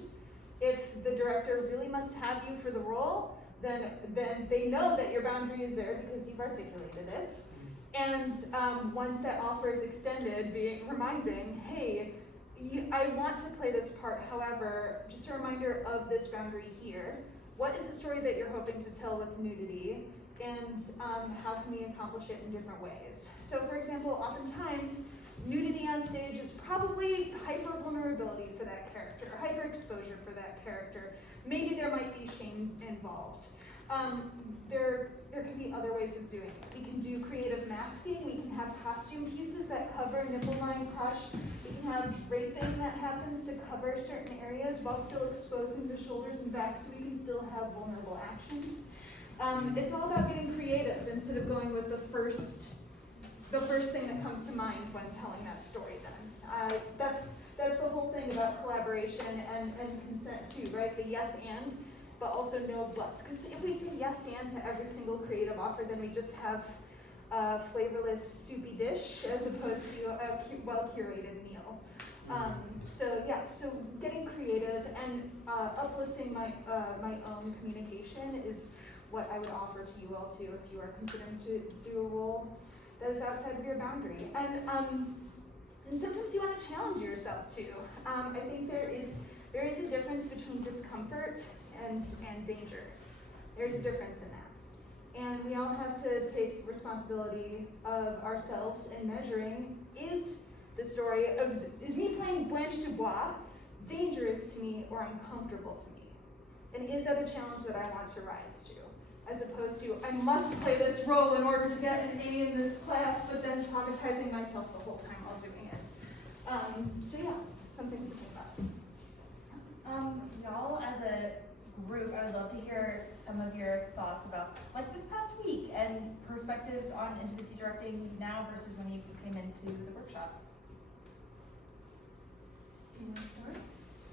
If the director really must have you for the role, then they know that your boundary is there because you've articulated it. And once that offer is extended, reminding, hey, I want to play this part, however, just a reminder of this boundary here. What is the story that you're hoping to tell with nudity? And how can we accomplish it in different ways? So for example, oftentimes, nudity on stage is probably hyper vulnerability for that character, hyper exposure for that character. Maybe there might be shame involved. There can be other ways of doing it. We can do creative masking. We can have costume pieces that cover nipple line, crush. We can have draping that happens to cover certain areas while still exposing the shoulders and back, so we can still have vulnerable actions. It's all about getting creative instead of going with the first thing that comes to mind when telling that story. Then that's the whole thing about collaboration and consent too, right? The yes and, but also no buts. Because if we say yes and to every single creative offer, then we just have a flavorless soupy dish as opposed to a well-curated meal. So getting creative and uplifting my own communication is what I would offer to you all too if you are considering to do a role that is outside of your boundary. And sometimes you want to challenge yourself too. I think there is a difference between discomfort and danger. There's a difference in that. And we all have to take responsibility of ourselves in measuring, is the story of, is me playing Blanche Dubois dangerous to me or uncomfortable to me? And is that a challenge that I want to rise to? As opposed to, I must play this role in order to get an A in this class, but then traumatizing myself the whole time while doing it. So yeah, some things to think about. Y'all as a group, I would love to hear some of your thoughts about like this past week and perspectives on intimacy directing now versus when you came into the workshop. Do you want to start?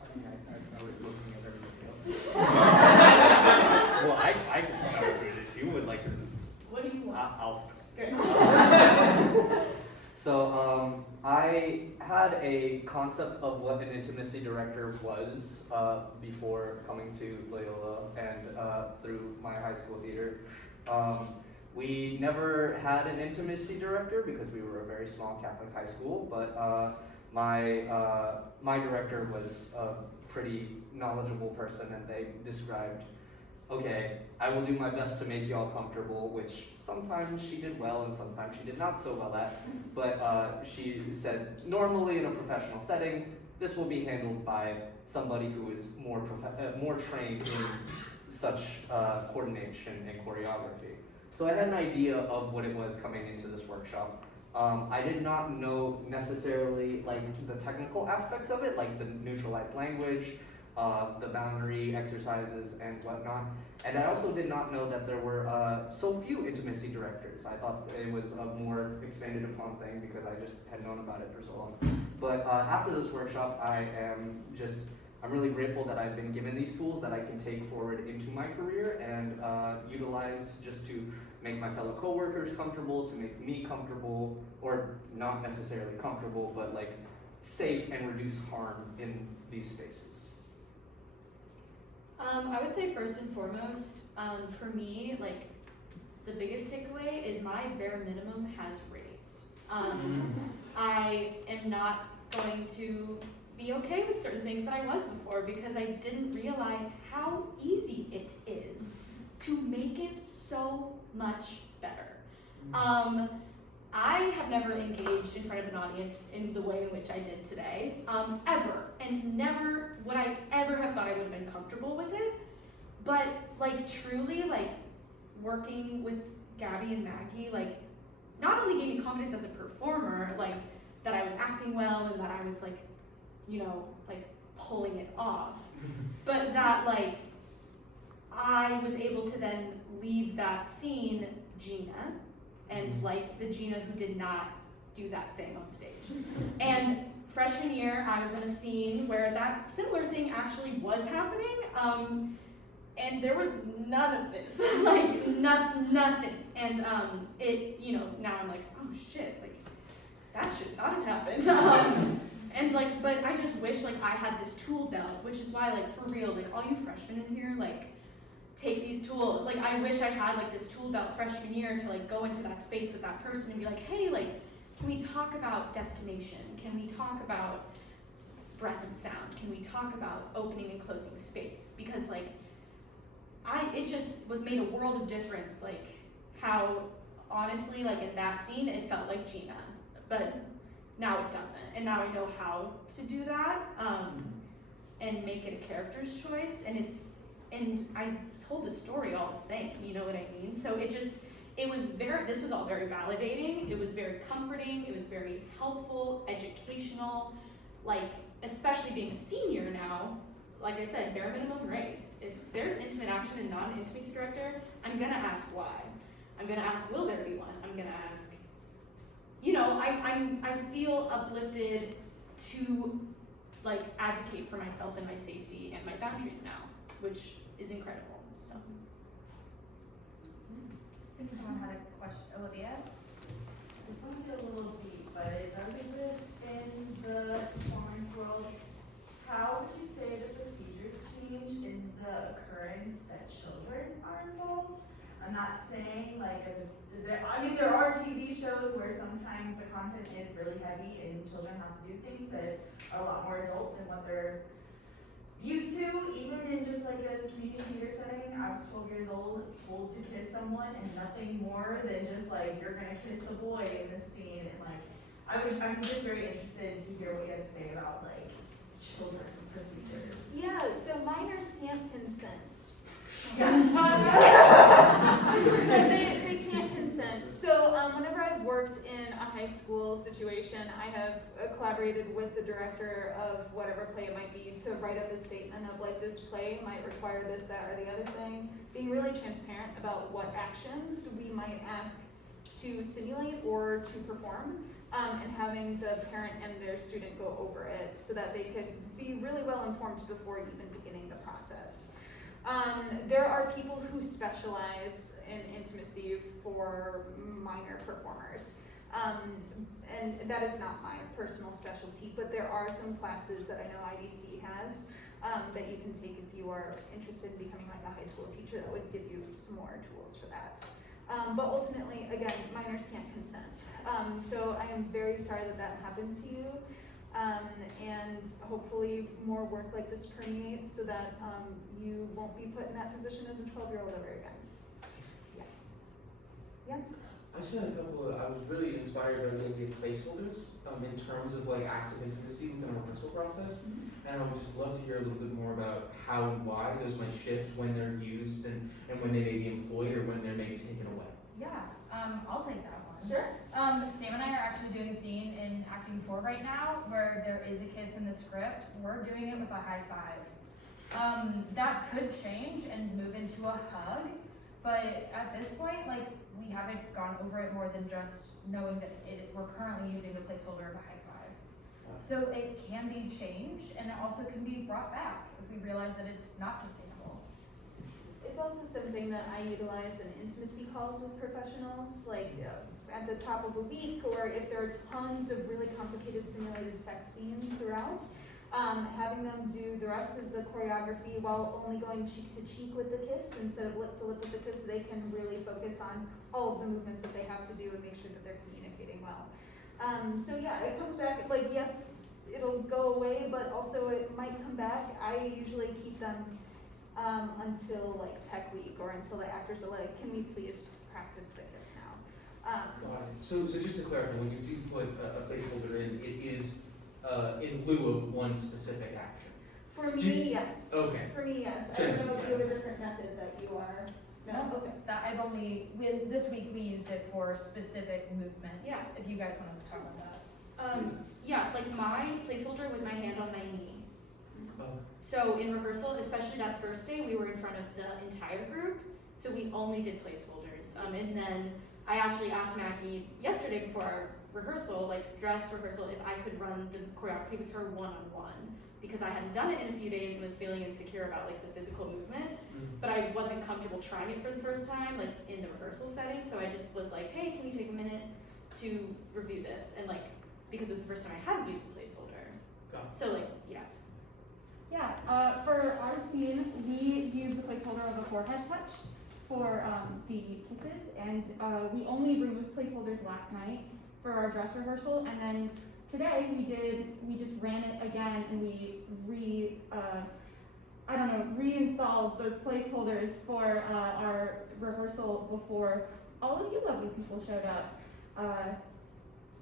I mean, I was looking at everybody else. Well, I can start with it if you would like to. What do you want? I'll start. Great. So I had a concept of what an intimacy director was before coming to Loyola and through my high school theater. We never had an intimacy director because we were a very small Catholic high school, but my director was a pretty knowledgeable person, and they described, okay, I will do my best to make you all comfortable, which sometimes she did well and sometimes she did not so well at, but she said, normally in a professional setting, this will be handled by somebody who is more trained in such coordination and choreography. So I had an idea of what it was coming into this workshop. I did not know necessarily like the technical aspects of it, like the neutralized language, the boundary exercises and whatnot. And I also did not know that there were so few intimacy directors. I thought it was a more expanded upon thing because I just had known about it for so long. But after this workshop, I'm really grateful that I've been given these tools that I can take forward into my career and utilize just to make my fellow coworkers comfortable, to make me comfortable, or not necessarily comfortable, but like safe and reduce harm in these spaces. I would say first and foremost, for me, like the biggest takeaway is my bare minimum has raised. I am not going to be okay with certain things that I was before because I didn't realize how easy it is to make it so much better. I have never engaged in front of an audience in the way in which I did today, ever, and never would I ever have thought I would have been comfortable with it. But like truly, like working with Gabby and Maggie, like not only gave me confidence as a performer, like that I was acting well and that I was like, you know, like pulling it off, but that like I was able to then leave that scene Gina, and like the Gina who did not do that thing on stage. And freshman year, I was in a scene where that similar thing actually was happening, and there was none of this, like nothing. And it, you know, now I'm like, oh shit, like that should not have happened. And like, but I just wish like I had this tool belt, which is why like for real, like all you freshmen in here, like take these tools. Like I wish I had like this tool belt freshman year to like go into that space with that person and be like, hey, like, can we talk about destination? Can we talk about breath and sound? Can we talk about opening and closing space? Because like, it just made a world of difference, like how honestly, like in that scene, it felt like Gina, but now it doesn't. And now I know how to do that, and make it a character's choice. And I told the story all the same, you know what I mean? So this was all very validating, it was very comforting, it was very helpful, educational, like, especially being a senior now, like I said, bare minimum raised. If there's intimate action and not an intimacy director, I'm gonna ask why. I'm gonna ask, will there be one? I'm gonna ask, you know, I feel uplifted to like advocate for myself and my safety and my boundaries now, which is incredible, so. I think someone had a question, Olivia? This might get a little deep, but it does exist in the performance world. How would you say the procedures change in the occurrence that children are involved? I'm not saying like there are TV shows where sometimes the content is really heavy and children have to do things that are a lot more adult than what they're used to, even in just like a community theater setting. I was 12 years old, told to kiss someone, and nothing more than just like, you're gonna kiss the boy in this scene. And like, I'm just very interested to hear what you have to say about like children procedures. Yeah, so minors can't consent. Yeah. So they can't consent. So whenever I've worked in a high school situation, I have collaborated with the director of whatever play it might be to write up a statement of like, this play might require this, that, or the other thing. Being really transparent about what actions we might ask to simulate or to perform, and having the parent and their student go over it so that they could be really well informed before even beginning the process. There are people who specialize in intimacy for minor performers, and that is not my personal specialty, but there are some classes that I know IDC has that you can take if you are interested in becoming like a high school teacher. That would give you some more tools for that. But ultimately, again, minors can't consent. So I am very sorry that that happened to you. And hopefully more work like this permeates so that you won't be put in that position as a 12-year-old ever again. Yeah. Yes? I just had a couple I was really inspired by maybe placeholders in terms of like acts of intimacy within a rehearsal process. And I would just love to hear a little bit more about how and why those might shift when they're used and when they may be employed or when they're maybe taken away. Yeah, I'll take that one. Sure. Sam and I are actually doing a scene in Acting 4 right now where there is a kiss in the script. We're doing it with a high five. That could change and move into a hug, but at this point, like, we haven't gone over it more than just knowing that we're currently using the placeholder of a high five. So it can be changed, and it also can be brought back if we realize that it's not sustainable. It's also something that I utilize in intimacy calls with professionals, like at the top of a week, or if there are tons of really complicated simulated sex scenes throughout, having them do the rest of the choreography while only going cheek to cheek with the kiss instead of lip to lip with the kiss, so they can really focus on all of the movements that they have to do and make sure that they're communicating well. So yeah, it comes back, like, yes, it'll go away, but also it might come back. I usually keep them until like tech week or until the actors are like, can we please practice the kiss now? Got it. So just to clarify, when you do put a placeholder in, it is in lieu of one specific action? For me, yes. Okay. For me, yes. I don't know if you have a different method that you are No, that I've only, this week we used it for specific movements. Yeah. If you guys wanted to talk about that. Yeah, like my placeholder was my hand on my knee. Oh. So in rehearsal, especially that first day, we were in front of the entire group, so we only did placeholders. And then I actually asked Mackie yesterday before our rehearsal, like dress rehearsal, if I could run the choreography with her one-on-one, because I hadn't done it in a few days and was feeling insecure about like the physical movement, but I wasn't comfortable trying it for the first time, like in the rehearsal setting, so I just was like, hey, can you take a minute to review this? And like, because it was the first time I hadn't used the placeholder. Got it. So like, yeah. Yeah, for our scene, we use the placeholder of a forehead touch for the kisses, and we only removed placeholders last night for our dress rehearsal, and then today we just ran it again, and we reinstalled those placeholders for our rehearsal before all of you lovely people showed up.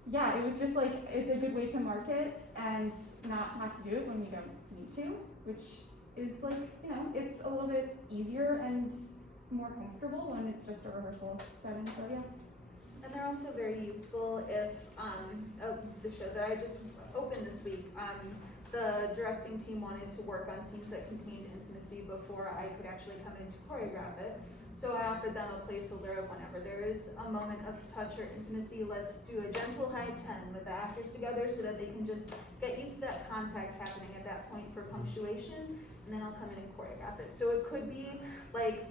Yeah, it was just like, it's a good way to mark it and not have to do it when you don't need to, which is like, you know, it's a little bit easier and more comfortable when it's just a rehearsal setting, so yeah. And they're also very useful if, the show that I just opened this week, the directing team wanted to work on scenes that contained intimacy before I could actually come in to choreograph it. So I offered them a placeholder of whenever there is a moment of touch or intimacy, let's do a gentle high 10 with the actors together so that they can just get used to that contact happening at that point for punctuation, and then I'll come in and choreograph it. So it could be like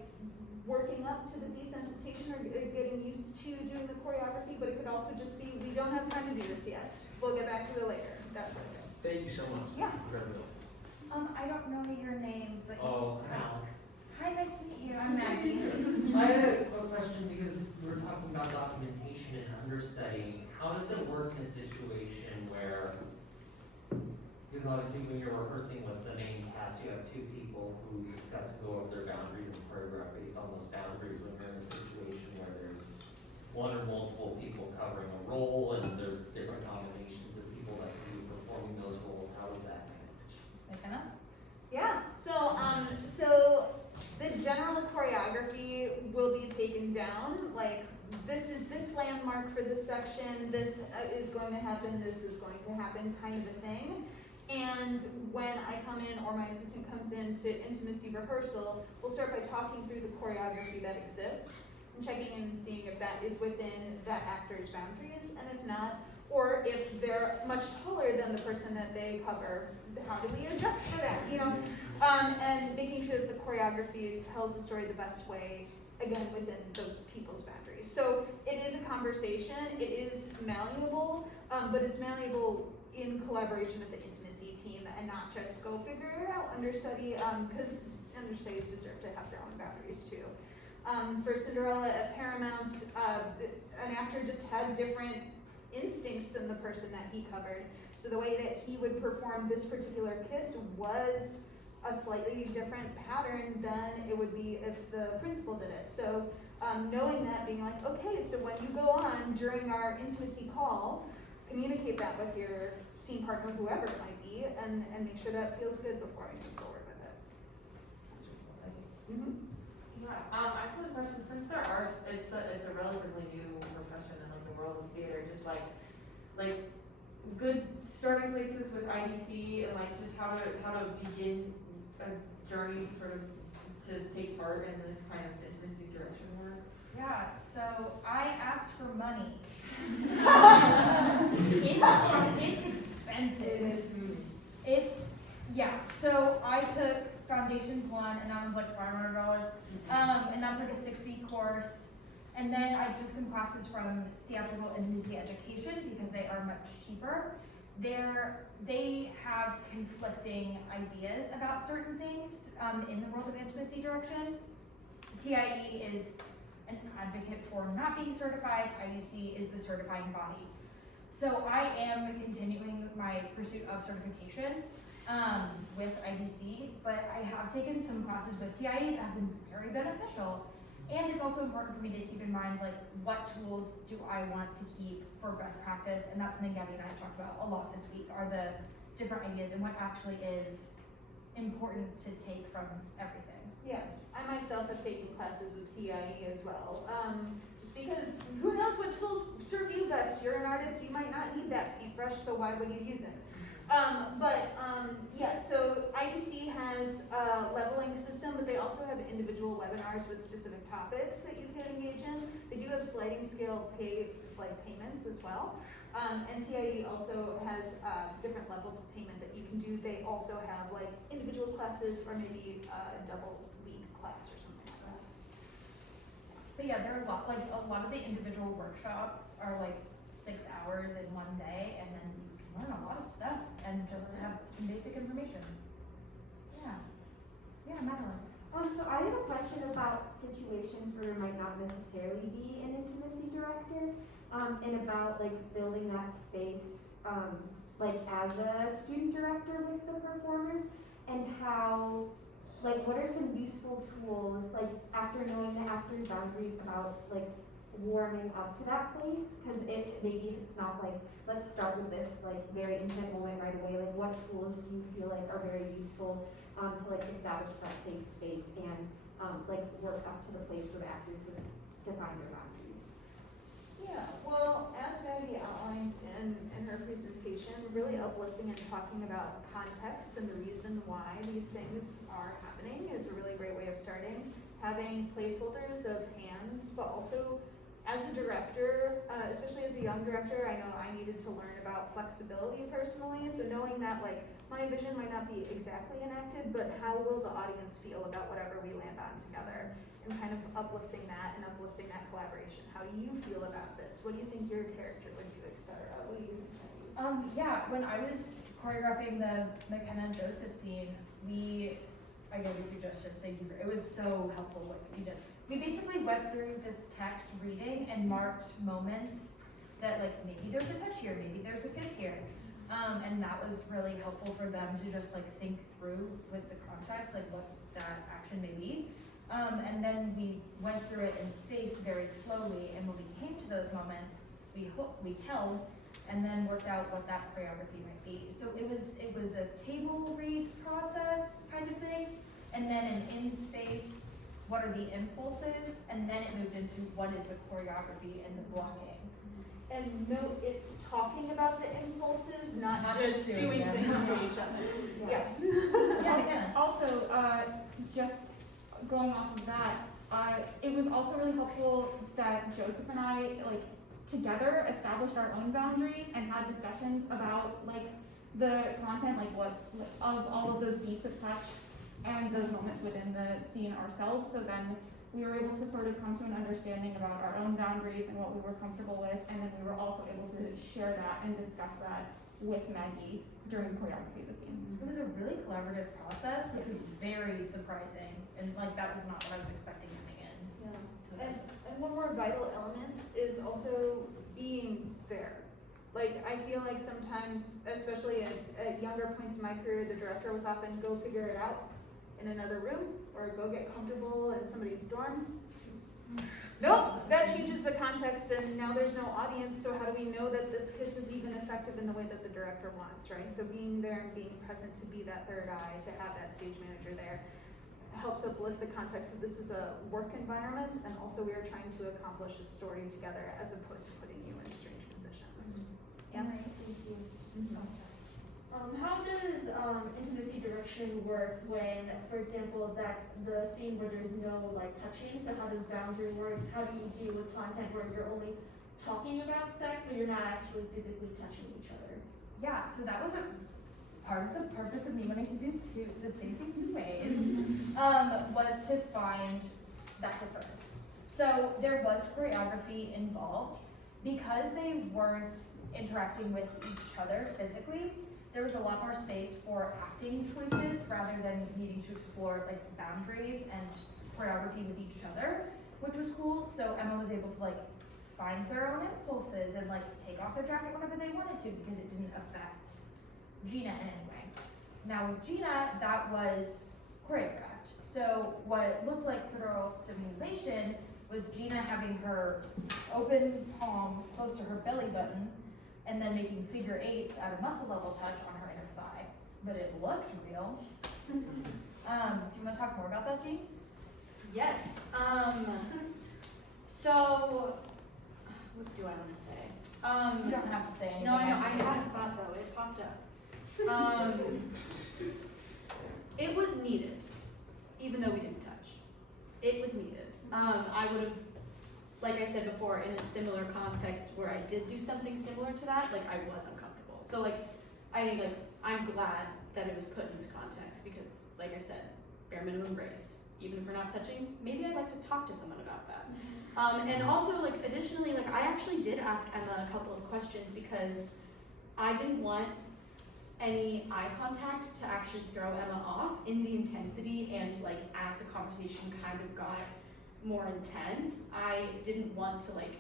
working up to the desensitization or getting used to doing the choreography, but it could also just be, we don't have time to do this yet. We'll get back to it later. That's what it is. Thank you so much. Yeah. Incredible. I don't know your name, but Oh, Alex. hi, nice to meet you. I'm Maggie. I had a quick question because we were talking about documentation and understudy. How does it work in a situation where, because obviously when you're rehearsing with the main cast, you have two people who discuss and go over their boundaries and choreograph based on those boundaries. When you're in a situation where there's one or multiple people covering a role and there's different combinations of people that can be performing those roles, how does that manage? McKenna? Yeah, so the general choreography will be taken down, like this is this landmark for this section, this is going to happen, this is going to happen, kind of a thing. And when I come in or my assistant comes in to intimacy rehearsal, we'll start by talking through the choreography that exists and checking in and seeing if that is within that actor's boundaries, and if not, or if they're much taller than the person that they cover, how do we adjust for that, you know? And making sure that the choreography tells the story the best way, again, within those people's boundaries. So it is a conversation, it is malleable, but it's malleable in collaboration with the intimacy team and not just go figure it out, understudy, because understudies deserve to have their own boundaries too. For Cinderella at Paramount, an actor just had different instincts than the person that he covered. So the way that he would perform this particular kiss was a slightly different pattern than it would be if the principal did it. So knowing that, being like, okay, so when you go on during our intimacy call, communicate that with your scene partner, whoever it might be, and make sure that feels good before I move forward with it. Mm-hmm. Yeah, I just have a question. Since there are, it's a relatively new profession in like the world of theater, just like good starting places with IDC and like just how to begin a journey to sort of to take part in this kind of intimacy direction work. Yeah, so I asked for money. It's expensive. So I took Foundations 1, and that one's like $500. And that's like a 6-week course. And then I took some classes from Theatrical Intimacy Education because they are much cheaper. They have conflicting ideas about certain things in the world of intimacy direction. TIE is an advocate for not being certified. IDC is the certifying body. So I am continuing my pursuit of certification with IDC, but I have taken some classes with TIE that have been very beneficial. And it's also important for me to keep in mind, like, what tools do I want to keep for best practice? And that's something Gabby and I have talked about a lot this week, are the different ideas and what actually is important to take from everything. Yeah, I myself have taken classes with TIE as well. Just because who knows what tools serve you best? You're an artist, you might not need that paintbrush, so why would you use it? Yeah, so IDC has a leveling system, but they also have individual webinars with specific topics that you can engage in. They do have sliding scale payments as well. And TIE also has different levels of payment that you can do. They also have like individual classes or maybe a double week class or something like that. But yeah, there are a lot of the individual workshops are like 6 hours in one day, and then you can learn a lot of stuff and just have some basic information. Yeah, Madeline. So I have a question about situations where there might not necessarily be an intimacy director, and about like building that space, like as a student director with the performers, and how, like, what are some useful tools, like after knowing the actor's boundaries about like warming up to that place, because maybe if it's not like, let's start with this like very intimate moment right away, like what tools do you feel like are very useful to like establish that safe space and like work up to the place where the actors would define their boundaries? Yeah, well, as Maggie outlined in her presentation, really uplifting and talking about context and the reason why these things are happening is a really great way of starting. Having placeholders of hands, but also as a director, especially as a young director, I know I needed to learn about flexibility personally, so knowing that like my vision might not be exactly enacted, but how will the audience feel about whatever we land on together? And kind of uplifting that and uplifting that collaboration. How do you feel about this? What do you think your character would do, etc.? What do you think? Yeah, when I was choreographing the McKenna and Joseph scene, I gave a suggestion, thank you, it was so helpful what you did. We basically went through this text reading and marked moments that like, maybe there's a touch here, maybe there's a kiss here. And that was really helpful for them to just like think through with the context, like what that action may be. And then we went through it in space very slowly, and when we came to those moments, we held, and then worked out what that choreography might be. So it was a table read process kind of thing, and then an in space, what are the impulses, and then it moved into what is the choreography and the blocking. And note, it's talking about the impulses, not just doing things to each other. Yeah. Also, just going off of that, it was also really helpful that Joseph and I, like, together established our own boundaries and had discussions about, like, the content, like, what, of all of those beats of touch and those moments within the scene ourselves. So then we were able to sort of come to an understanding about our own boundaries and what we were comfortable with, and then we were also able to share that and discuss that with Maggie during choreography of the scene. It was a really collaborative process, which was very surprising, and like that was not what I was expecting coming in. Yeah. And one more vital element is also being there. Like, I feel like sometimes, especially at younger points in my career, the director was often go figure it out in another room, or go get comfortable in somebody's dorm. Nope, that changes the context, and now there's no audience, so how do we know that this kiss is even effective in the way that the director wants, right? So being there and being present to be that third eye, to have that stage manager there, helps uplift the context of this is a work environment, and also we are trying to accomplish a story together as opposed to putting you in strange positions. Yeah. Thank you. How does intimacy direction work when, for example, that the scene where there's no like touching? So how does boundary work? How do you deal with content where you're only talking about sex but you're not actually physically touching each other? Yeah, so that was a part of the purpose of me wanting to do the same thing 2 ways, was to find that difference. So there was choreography involved. Because they weren't interacting with each other physically, there was a lot more space for acting choices rather than needing to explore like boundaries and choreography with each other, which was cool. So Emma was able to like find their own impulses and like take off their jacket whenever they wanted to because it didn't affect Gina in any way. Now with Gina, that was choreographed. So what looked like clitoral stimulation was Gina having her open palm close to her belly button and then making figure eights at a muscle level touch on her inner thigh. But it looked real. Do you want to talk more about that, Jean? Yes. So, what do I want to say? You don't have to say anything. No, I know. I had a spot though. It popped up. It was needed, even though we didn't touch. It was needed. I would have, like I said before, in a similar context where I did do something similar to that, like I was uncomfortable. So like, I think like I'm glad that it was put in this context because, like I said, bare minimum raised. Even if we're not touching, maybe I'd like to talk to someone about that. And also, like, additionally, like, I actually did ask Emma a couple of questions because I didn't want any eye contact to actually throw Emma off in the intensity and, like, as the conversation kind of got more intense, I didn't want to, like,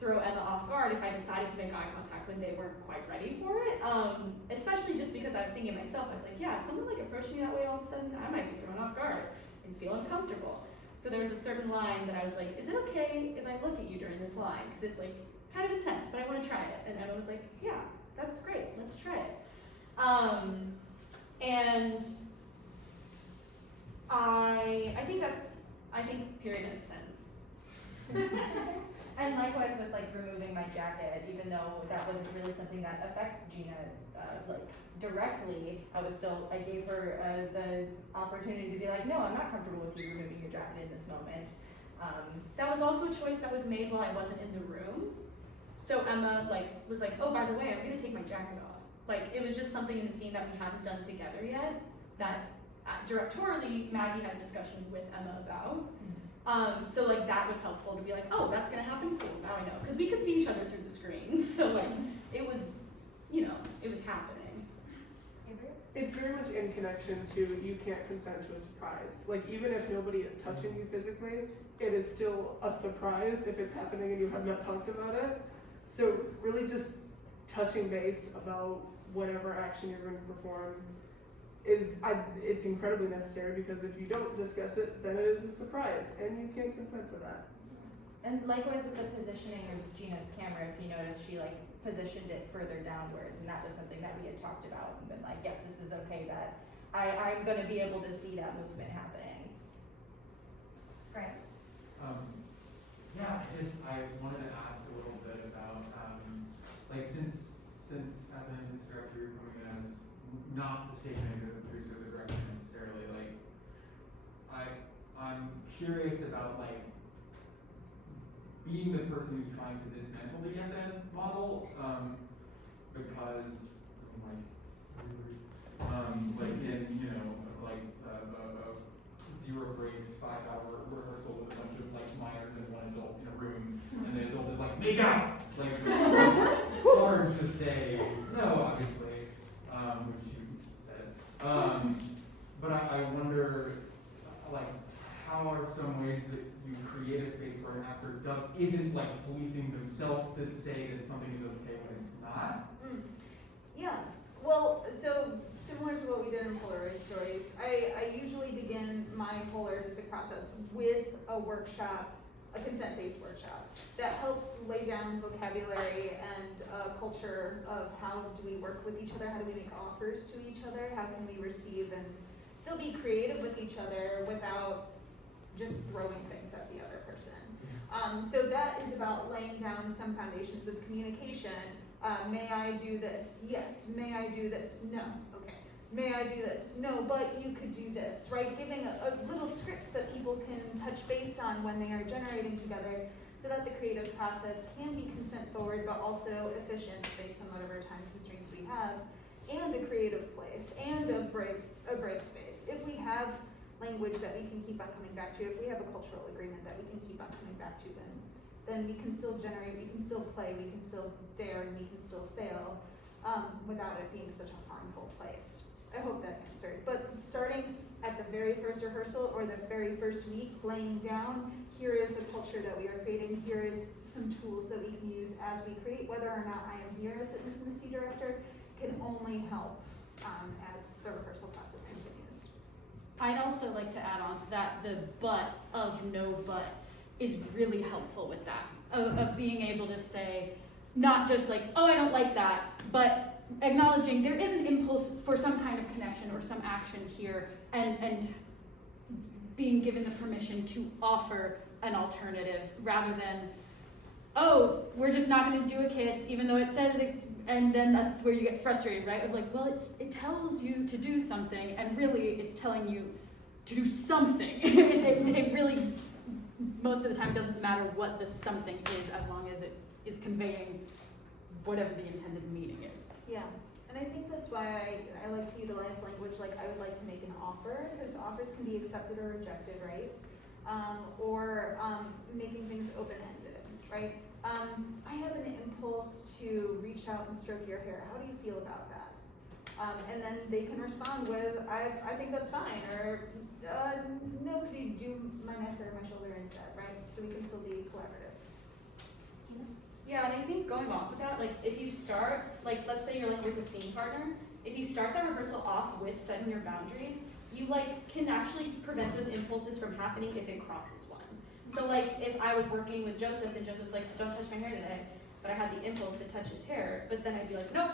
throw Emma off guard if I decided to make eye contact when they weren't quite ready for it. Especially just because I was thinking myself, I was like, yeah, if someone, like, approached me that way all of a sudden, I might be thrown off guard and feel uncomfortable. So there was a certain line that I was like, is it okay if I look at you during this line? Because it's like kind of intense, but I want to try it. And Emma was like, yeah, that's great, let's try it. And I think period makes sense. And likewise with like removing my jacket, even though that wasn't really something that affects Gina like directly, I gave her the opportunity to be like, no, I'm not comfortable with you removing your jacket in this moment. That was also a choice that was made while I wasn't in the room. So Emma was like, oh, by the way, I'm gonna take my jacket off. Like, it was just something in the scene that we hadn't done together yet, that directorially Maggie had a discussion with Emma about. So like that was helpful to be like, oh, that's gonna happen, cool, now I know. Because we could see each other through the screens, so like, it was, it was happening. It's very much in connection to you can't consent to a surprise. Like, even if nobody is touching you physically, it is still a surprise if it's happening and you have not talked about it. So really just touching base about whatever action you're going to perform it's incredibly necessary, because if you don't discuss it, then it is a surprise and you can't consent to that. And likewise with the positioning of Gina's camera, if you notice, she like positioned it further downwards, and that was something that we had talked about and been like, yes, this is okay, that I'm gonna be able to see that movement happening. Right. Yeah, I wanted to ask a little bit about, like, since as an English director, you're coming in as not the stage manager, the producer, the director necessarily, like, I'm curious about, like, being the person who's trying to dismantle the yes and model, because, like in, like a 0 breaks, 5-hour rehearsal with a bunch of like minors and one adult in a room, and the adult is like, make out! Like, it's hard to say no, obviously, which you said. But I wonder, like, how are some ways that you create a space where an actor isn't like policing themselves to say that something is okay when it's not? Yeah, well, so similar to what we did in Polaroid Stories, I usually begin my Polars as a process with a workshop, a consent-based workshop, that helps lay down vocabulary and a culture of how do we work with each other, how do we make offers to each other, how can we receive and still be creative with each other without just throwing things at the other person. So that is about laying down some foundations of communication. May I do this? Yes. May I do this? No. Okay. May I do this? No, but you could do this, right? Giving a little scripts that people can touch base on when they are generating together, so that the creative process can be consent forward, but also efficient based on whatever time constraints we have, and a creative place, and a break space. If we have language that we can keep on coming back to, if we have a cultural agreement that we can keep on coming back to, then we can still generate, we can still play, we can still dare, and we can still fail without it being such a harmful place. I hope that answered. But starting at the very first rehearsal or the very first week, laying down, here is a culture that we are creating, here is some tools that we can use as we create, whether or not I am here as an intimacy director, can only help as the rehearsal process continues. I'd also like to add on to that, the but of no but is really helpful with that, of being able to say, not just like, oh, I don't like that, but acknowledging there is an impulse for some kind of connection or some action here, and being given the permission to offer an alternative rather than, oh, we're just not going to do a kiss even though it says it, and then that's where you get frustrated, right? Of like, well, it tells you to do something, and really it's telling you to do something. it really, most of the time, doesn't matter what the something is as long as it is conveying whatever the intended meaning is. Yeah, and I think that's why I like to utilize language like I would like to make an offer, because offers can be accepted or rejected, right? Or making things open-ended, right? I have an impulse to reach out and stroke your hair. How do you feel about that? And then they can respond with, I think that's fine, or no, could you do my neck or my shoulder instead, right? So we can still be collaborative. Yeah, and I think going off of that, like if you start, like let's say you're like with a scene partner, if you start the rehearsal off with setting your boundaries, you like can actually prevent those impulses from happening if it crosses one. So like if I was working with Joseph and Joseph's like, don't touch my hair today, but I had the impulse to touch his hair, but then I'd be like, nope,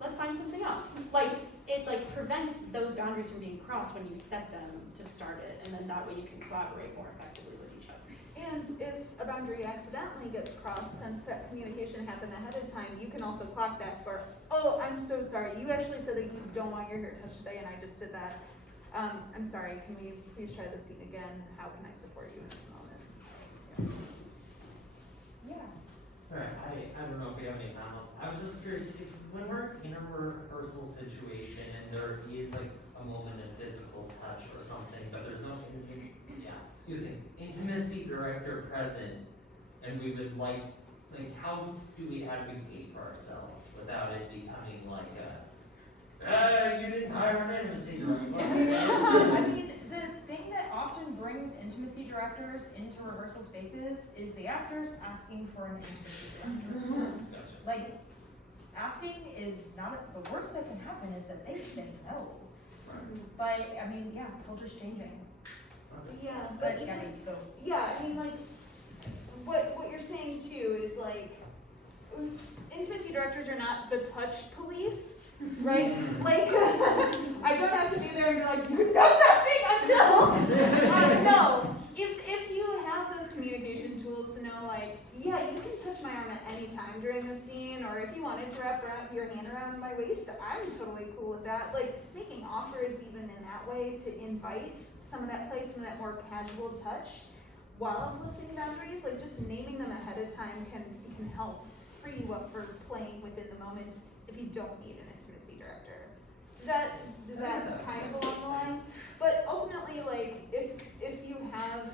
let's find something else. Like it like prevents those boundaries from being crossed when you set them to start it, and then that way you can collaborate more effectively with each other. And if a boundary accidentally gets crossed, since that communication happened ahead of time, you can also clock that for, oh, I'm so sorry, you actually said that you don't want your hair touched today and I just did that. I'm sorry, can we please try the scene again? How can I support you in this moment? Yeah. Alright, I don't know if we have any time left. I was just curious, if when we're in a rehearsal situation and there is like a moment of physical touch or something, but there's no intimacy director present, and we would like how do we advocate for ourselves without it becoming like you didn't hire an intimacy director. I mean, the thing that often brings intimacy directors into rehearsal spaces is the actors asking for an intimacy director. Like, asking is not, the worst that can happen is that they say no. But, I mean, yeah, culture's changing. Yeah, but I gotta go. yeah, I mean, like, what you're saying too is like, intimacy directors are not the touch police, right? Like, I don't have to be there and be like, you're not touching until, no. If you have those communication tools to know, like, yeah, you can touch my arm at any time during the scene, or if you wanted to wrap your hand around my waist, I'm totally cool with that. Like, making offers even in that way to invite some of that play, some of that more casual touch, while uplifting boundaries, like just naming them ahead of time can help free you up for playing within the moment if you don't need an intimacy director. Does that kind of along the lines? But ultimately, like if you have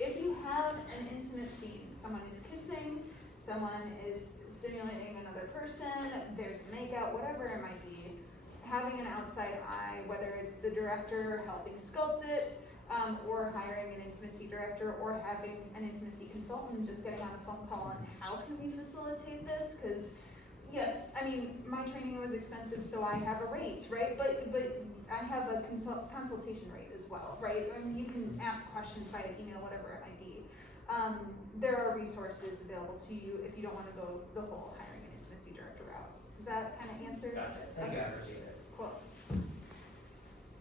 an intimate scene, someone is kissing, someone is stimulating another person, there's makeout, whatever it might be, having an outside eye, whether it's the director helping sculpt it, or hiring an intimacy director, or having an intimacy consultant, just getting on a phone call on how can we facilitate this? Because yes, I mean, my training was expensive, so I have a rate, right? But I have a consultation rate as well, right? I mean, you can ask questions via email, whatever it might be. There are resources available to you if you don't want to go the whole hiring an intimacy director route. Does that kind of answer? Gotcha. Thank you, I appreciate it. Cool.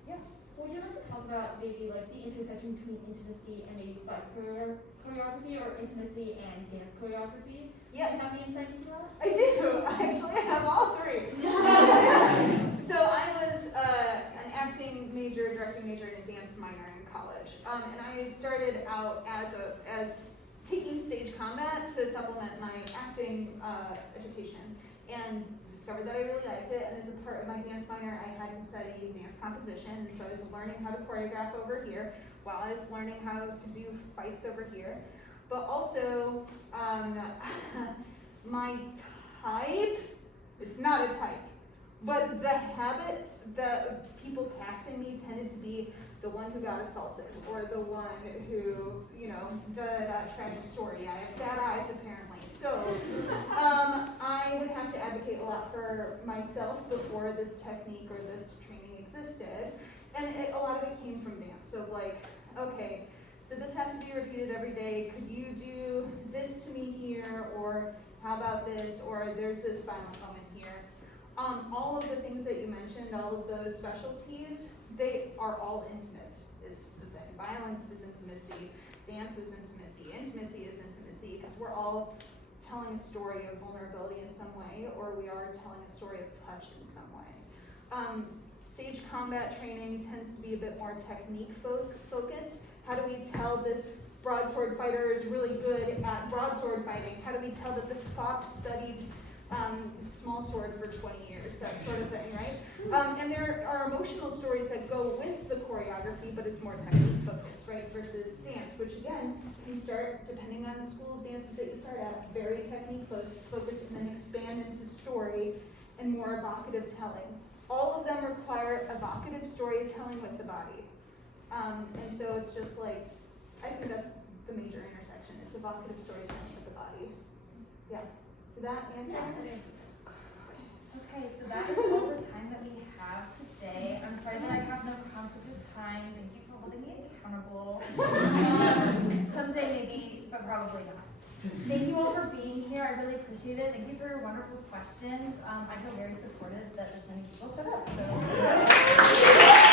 Yeah. Would you like to talk about maybe like the intersection between intimacy and maybe fight choreography, or intimacy and dance choreography? Yes. Do you have any insight into that? I do. Actually, I have all three. So I was an acting major, directing major, and a dance minor in college. And I started out as taking stage combat to supplement my acting education, and discovered that I really liked it. And as a part of my dance minor, I had to study dance composition. So I was learning how to choreograph over here, while I was learning how to do fights over here. But also, my type, it's not a type, but the habit that people casting me tended to be the one who got assaulted, or the one who, tragic story. I have sad eyes, apparently. So, I would have to advocate a lot for myself before this technique or this training existed. And a lot of it came from dance. So like, okay, so this has to be repeated every day. Could you do this to me here? Or how about this? Or there's this violent moment here. All of the things that you mentioned, all of those specialties, they are all intimate, is the thing. Violence is intimacy, dance is intimacy, intimacy is intimacy, because we're all telling a story of vulnerability in some way, or we are telling a story of touch in some way. Stage combat training tends to be a bit more technique focused. How do we tell this broadsword fighter is really good at broadsword fighting? How do we tell that this fox studied small sword for 20 years, that sort of thing, right? And there are emotional stories that go with the choreography, but it's more technique focused, right, versus dance, which again, you start, depending on the school of dances that you start at, very technique focused, and then expand into story and more evocative telling. All of them require evocative storytelling with the body. And so it's just like, I think that's the major intersection, it's evocative storytelling with the body. Yeah. Did that answer? Okay, so that is all the time that we have today. I'm sorry that I have no concept of time. Thank you for holding me accountable. Someday maybe, but probably not. Thank you all for being here. I really appreciate it. Thank you for your wonderful questions. I feel very supported that this many people showed up. So.